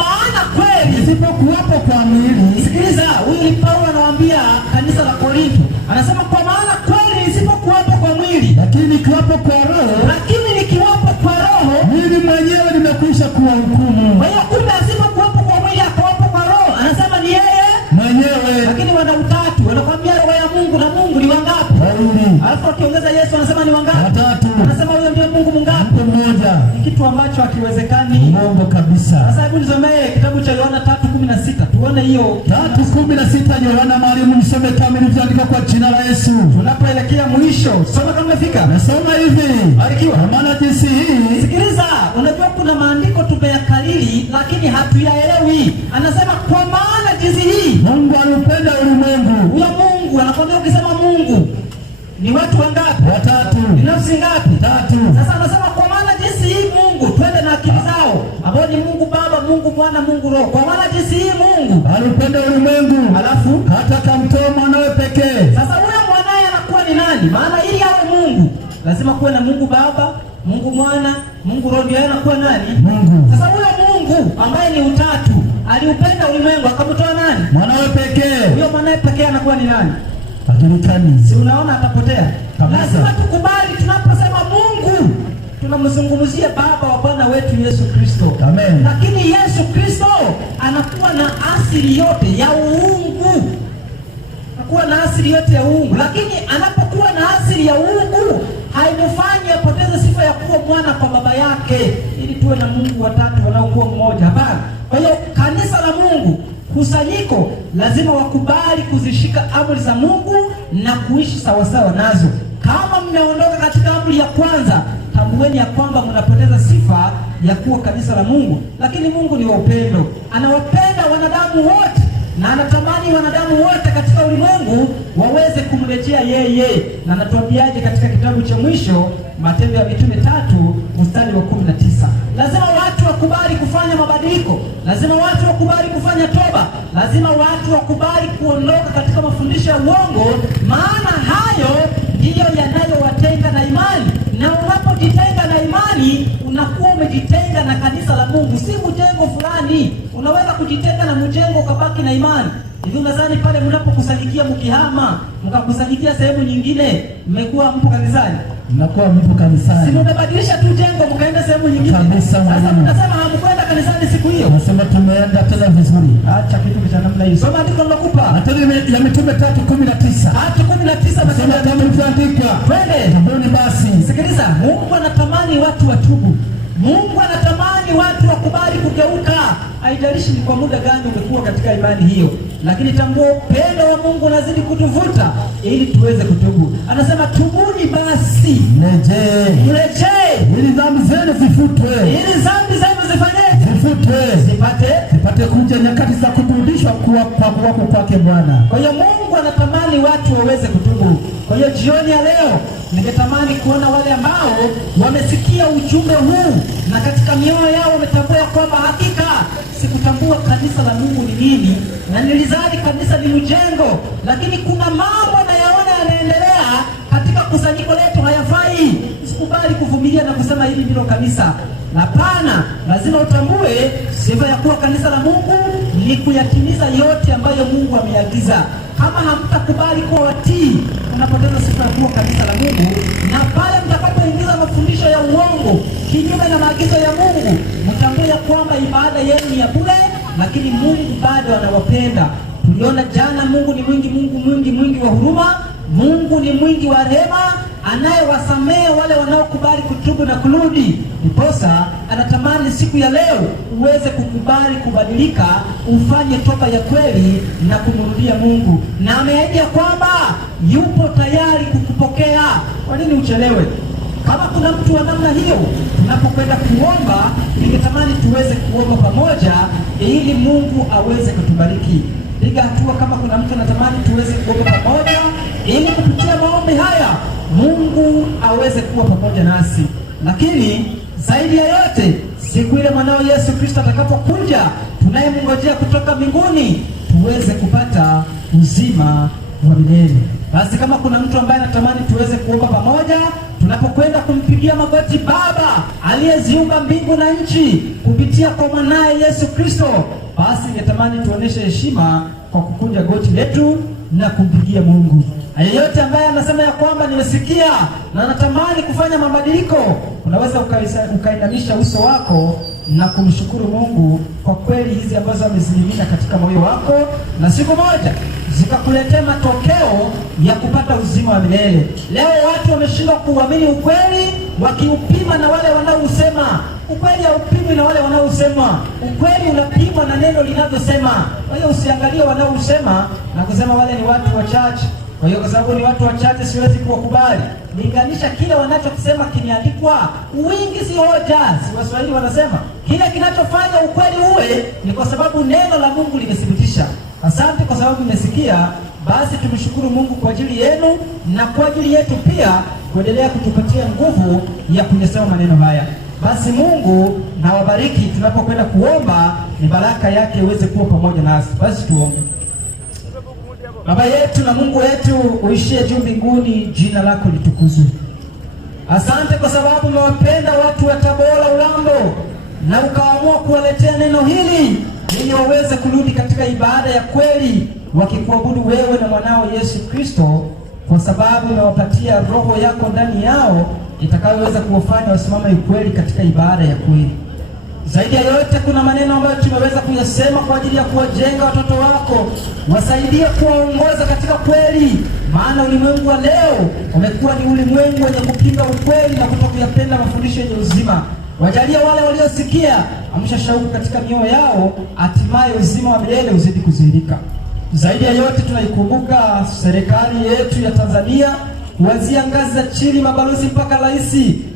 maana kweli isipokuwapo kwa mwili. Sikiliza, huyu ni Paulo anawaambia kanisa la Korintho. Anasema kwa maana kweli isipokuwapo kwa mwili, lakini nikiwapo kwa roho, mwili mwenyewe nimekwisha kuwa hukumu. Kwa hiyo kumbe asipokuwapo kwa mwili akawapo kwa roho, anasema ni yeye mwenyewe. Lakini wana utatu, wanakuambia roho ya Mungu na Mungu ni wangapi? Wawili. Alafu akiongeza Yesu anasema ni wangapi? Watatu. Anasema huyo ndiye Mungu mungapi? Mmoja. Ni kitu ambacho hakiwezekani. Mungu kabisa. Sasa hebu nisomee kitabu cha Yohana 3:16. Tuone hiyo 3:16. Yohana, mwalimu, nisome kama ilivyoandikwa kwa jina la Yesu. Tunapoelekea mwisho, soma kama umefika. Nasoma hivi. Barikiwa. Kwa maana jinsi hii. Sikiliza, unajua kuna maandiko tumeyakariri lakini hatuyaelewi. Anasema kwa maana jinsi hii Mungu alipenda ulimwengu. Huyo Mungu anakwambia, ukisema Mungu ni watu wangapi? Watatu. Ni nafsi ngapi? Tatu. Sasa anasema kwa maana jinsi hii Mungu, twende na akili zao, ambao ni Mungu Baba, Mungu Mwana, Mungu Roho. Kwa maana jinsi hii Mungu alipenda ulimwengu, alafu hata akamtoa mwanawe pekee. Sasa huyo mwanae anakuwa ni nani? Maana ili awe Mungu lazima kuwe na Mungu Baba, Mungu Mwana, Mungu Roho, ndio anakuwa nani? Mungu. Sasa huyo Mungu ambaye ni utatu aliupenda ulimwengu akamtoa nani? Mwanawe pekee. Huyo mwanae pekee anakuwa ni nani? Hajulikani. Si unaona atapotea. Lazima tukubali tunaposema Mungu tunamzungumzia Baba wa Bwana wetu Yesu Kristo. Amen. Lakini Yesu Kristo anakuwa na asili yote ya uungu. Anakuwa na asili yote ya uungu, lakini anapokuwa na asili ya uungu haimfanyi apoteze sifa ya kuwa mwana kwa baba yake ili tuwe na Mungu watatu wanaokuwa mmoja. Hapana. Kwa hiyo kanisa la Mungu, kusanyiko, lazima wakubali kuzishika amri za Mungu na kuishi sawasawa nazo. Kama mmeondoka katika amri ya kwanza, tambueni ya kwamba mnapoteza sifa ya kuwa kanisa la Mungu. Lakini Mungu ni wa upendo, anawapenda wanadamu wote na anatamani wanadamu wote katika ulimwengu waweze kumrejea yeye. Na anatuambiaje katika kitabu cha mwisho, Matendo ya Mitume 3:19? Lazima watu wakubali kufanya mabadiliko, lazima watu wakubali kufanya toba, lazima watu wakubali kuondoka katika mafundisho ya uongo, maana hayo ndiyo yanayowatenga na imani. Na unapojitenga na imani, unakuwa umejitenga na kanisa la Mungu, si mjengo fulani. Unaweza kujitenga na mjengo ukabaki na imani. Hivi unadhani pale mnapokusanyikia mkihama, mkakusanyikia sehemu nyingine, mmekuwa mpo kanisani? Mnakuwa mpo kanisani. Si mmebadilisha tu jengo mkaenda sehemu nyingine. Sasa mnasema hamkwenda kanisani siku hiyo. Nasema tumeenda tena vizuri. Acha kitu cha namna hiyo. Soma andiko nilokupa. Matendo ya Mitume 3:19. 3:19 nasema kama ilivyoandikwa. Twende. Tubuni basi. Sikiliza, Mungu anatamani watu watubu. Mungu anatamani watu wakubali kugeuka. Haijalishi ni kwa muda gani umekuwa katika imani hiyo, lakini tambua upendo wa Mungu unazidi kutuvuta ili tuweze kutubu. Anasema tubuni basi, mrejee ili dhambi zenu zifutwe. Ili dhambi zenu zipate kuja nyakati za kurudishwa kuwa kwake Bwana. Kwa hiyo Mungu anatamani watu waweze kutubu. Kwa hiyo jioni ya leo ningetamani kuona wale ambao wamesikia ujumbe huu na katika mioyo yao wametambua kwamba hakika sikutambua kanisa la Mungu ni nini, na nilizani kanisa ni mjengo, lakini kuna mambo nayaona yanaendelea katika kusanyiko letu hayafai. Usikubali kuvumilia na kusema hili ndilo kanisa. Hapana, lazima utambue sifa ya kuwa kanisa la Mungu ni kuyatimiza yote ambayo Mungu ameagiza. Kama hamtakubali kuwa watii, unapoteza sifa ya kuwa kanisa la Mungu. Na pale mtakapoingiza mafundisho ya uongo kinyume na maagizo ya Mungu, mtambue kwamba ibada yenu ni ya bure, lakini Mungu bado anawapenda. Tuliona jana, Mungu ni mwingi wa huruma, Mungu ni mwingi wa rehema, anayewasamehe wale wanaokubali kutubu na kurudi. Ndiposa anatamani siku ya leo uweze kukubali kubadilika, ufanye toba ya kweli na kumrudia Mungu, na ameahidi kwamba yupo tayari kukupokea. Kwa nini uchelewe? Kama kuna mtu wa namna hiyo, tunapokwenda kuomba, ningetamani tuweze kuomba pamoja ili Mungu aweze kutubariki. Piga hatua kama kuna mtu anatamani tuweze kuomba pamoja ili kupitia maombi haya Mungu aweze kuwa pamoja nasi. Lakini zaidi ya yote, siku ile mwanao Yesu Kristo atakapokuja, tunayemngojea kutoka mbinguni, tuweze kupata uzima wa milele. Basi kama kuna mtu ambaye anatamani tuweze kuomba pamoja tunapokwenda kumpigia magoti Baba aliyeziumba mbingu na nchi kupitia kwa mwanaye Yesu Kristo, basi ningetamani tuoneshe heshima kwa kukunja goti letu na kumpigia Mungu. Yeyote ambaye anasema ya kwamba nimesikia na natamani kufanya mabadiliko, unaweza ukainamisha uso wako na kumshukuru Mungu kwa kweli hizi ambazo amezimimina katika moyo wako, na siku moja zikakuletea matokeo ya kupata uzima wa milele. Leo watu wameshindwa kuamini ukweli, wakiupima na wale wanaousema. Ukweli haupimwi na wale wanaousema, ukweli unapimwa na neno linavyosema. Kwa hiyo usiangalie wanaousema na kusema wale ni watu wachache. Kwa hiyo kwa sababu ni watu wachache siwezi kuwakubali. Linganisha kile wanachokisema kimeandikwa. Wingi si hoja. Si Waswahili wanasema kile kinachofanya ukweli uwe ni kwa sababu neno la Mungu limethibitisha. Asante kwa sababu mmesikia. Basi tumshukuru Mungu kwa ajili yenu na kwa ajili yetu pia kuendelea kutupatia nguvu ya kuyasema maneno haya. Basi Mungu na wabariki tunapokwenda kuomba, ni baraka yake iweze kuwa pamoja nasi. Basi tuombe. Baba yetu na Mungu wetu uishie juu mbinguni, jina lako litukuzwe. Asante kwa sababu umewapenda watu wa Tabora Urambo na ukaamua kuwaletea neno hili ili waweze kurudi katika ibada ya kweli, wakikuabudu wewe na mwanao Yesu Kristo, kwa sababu umewapatia roho yako ndani yao itakayoweza kuwafanya wasimame ukweli katika ibada ya kweli. Zaidi ya yote, kuna maneno ambayo tumeweza kuyasema kwa ajili ya kuwajenga watoto wako. Wasaidie kuwaongoza katika kweli, maana ulimwengu wa leo umekuwa ni ulimwengu wenye kupinga ukweli na kutokuyapenda mafundisho yenye uzima. Wajalie wale waliosikia, amsha shauku katika mioyo yao, hatimaye uzima wa milele uzidi kudhihirika. Zaidi ya yote, tunaikumbuka serikali yetu ya Tanzania kuanzia ngazi za chini, mabalozi mpaka rais.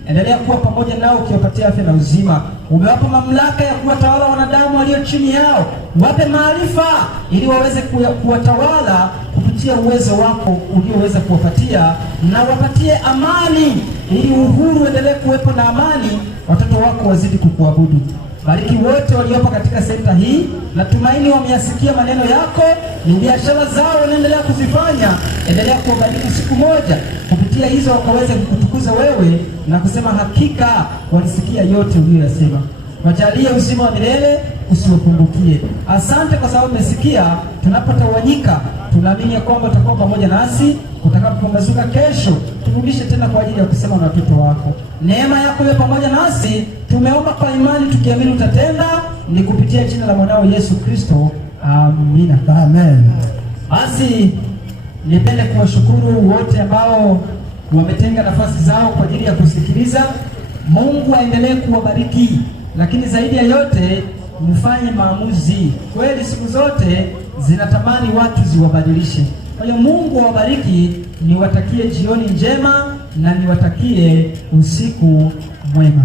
Endelea kuwa pamoja nao ukiwapatia afya na uzima. Umewapa mamlaka ya kuwatawala wanadamu walio chini yao. Wape maarifa ili waweze kuwatawala kupitia uwezo wako ulioweza kuwapatia, na wapatie amani ili uhuru endelee kuwepo na amani, watoto wako wazidi kukuabudu. Bariki wote waliopo katika senta hii. Natumaini wameyasikia maneno yako, ni biashara zao wanaendelea kuzifanya. Endelea kuwabariki siku moja kupitia hizo wakaweze kukutukuza wewe na kusema hakika walisikia yote uliyoyasema. Wajalie uzima wa milele usiwapungukie. Asante kwa sababu umesikia. Tunapotawanyika tunaamini kwamba utakuwa pamoja nasi. Utakapopambazuka kesho, turudishe tena kwa ajili ya kusema na watoto wako. Neema yako iwe pamoja nasi. Tumeomba kwa imani tukiamini utatenda, ni kupitia jina la mwanao Yesu Kristo. Amina. Amen. Basi nipende kuwashukuru wote ambao wametenga nafasi zao kwa ajili ya kusikiliza. Mungu aendelee kuwabariki, lakini zaidi ya yote mfanye maamuzi. Kweli siku zote zinatamani watu ziwabadilishe. Kwa hiyo Mungu awabariki, niwatakie jioni njema na niwatakie usiku mwema.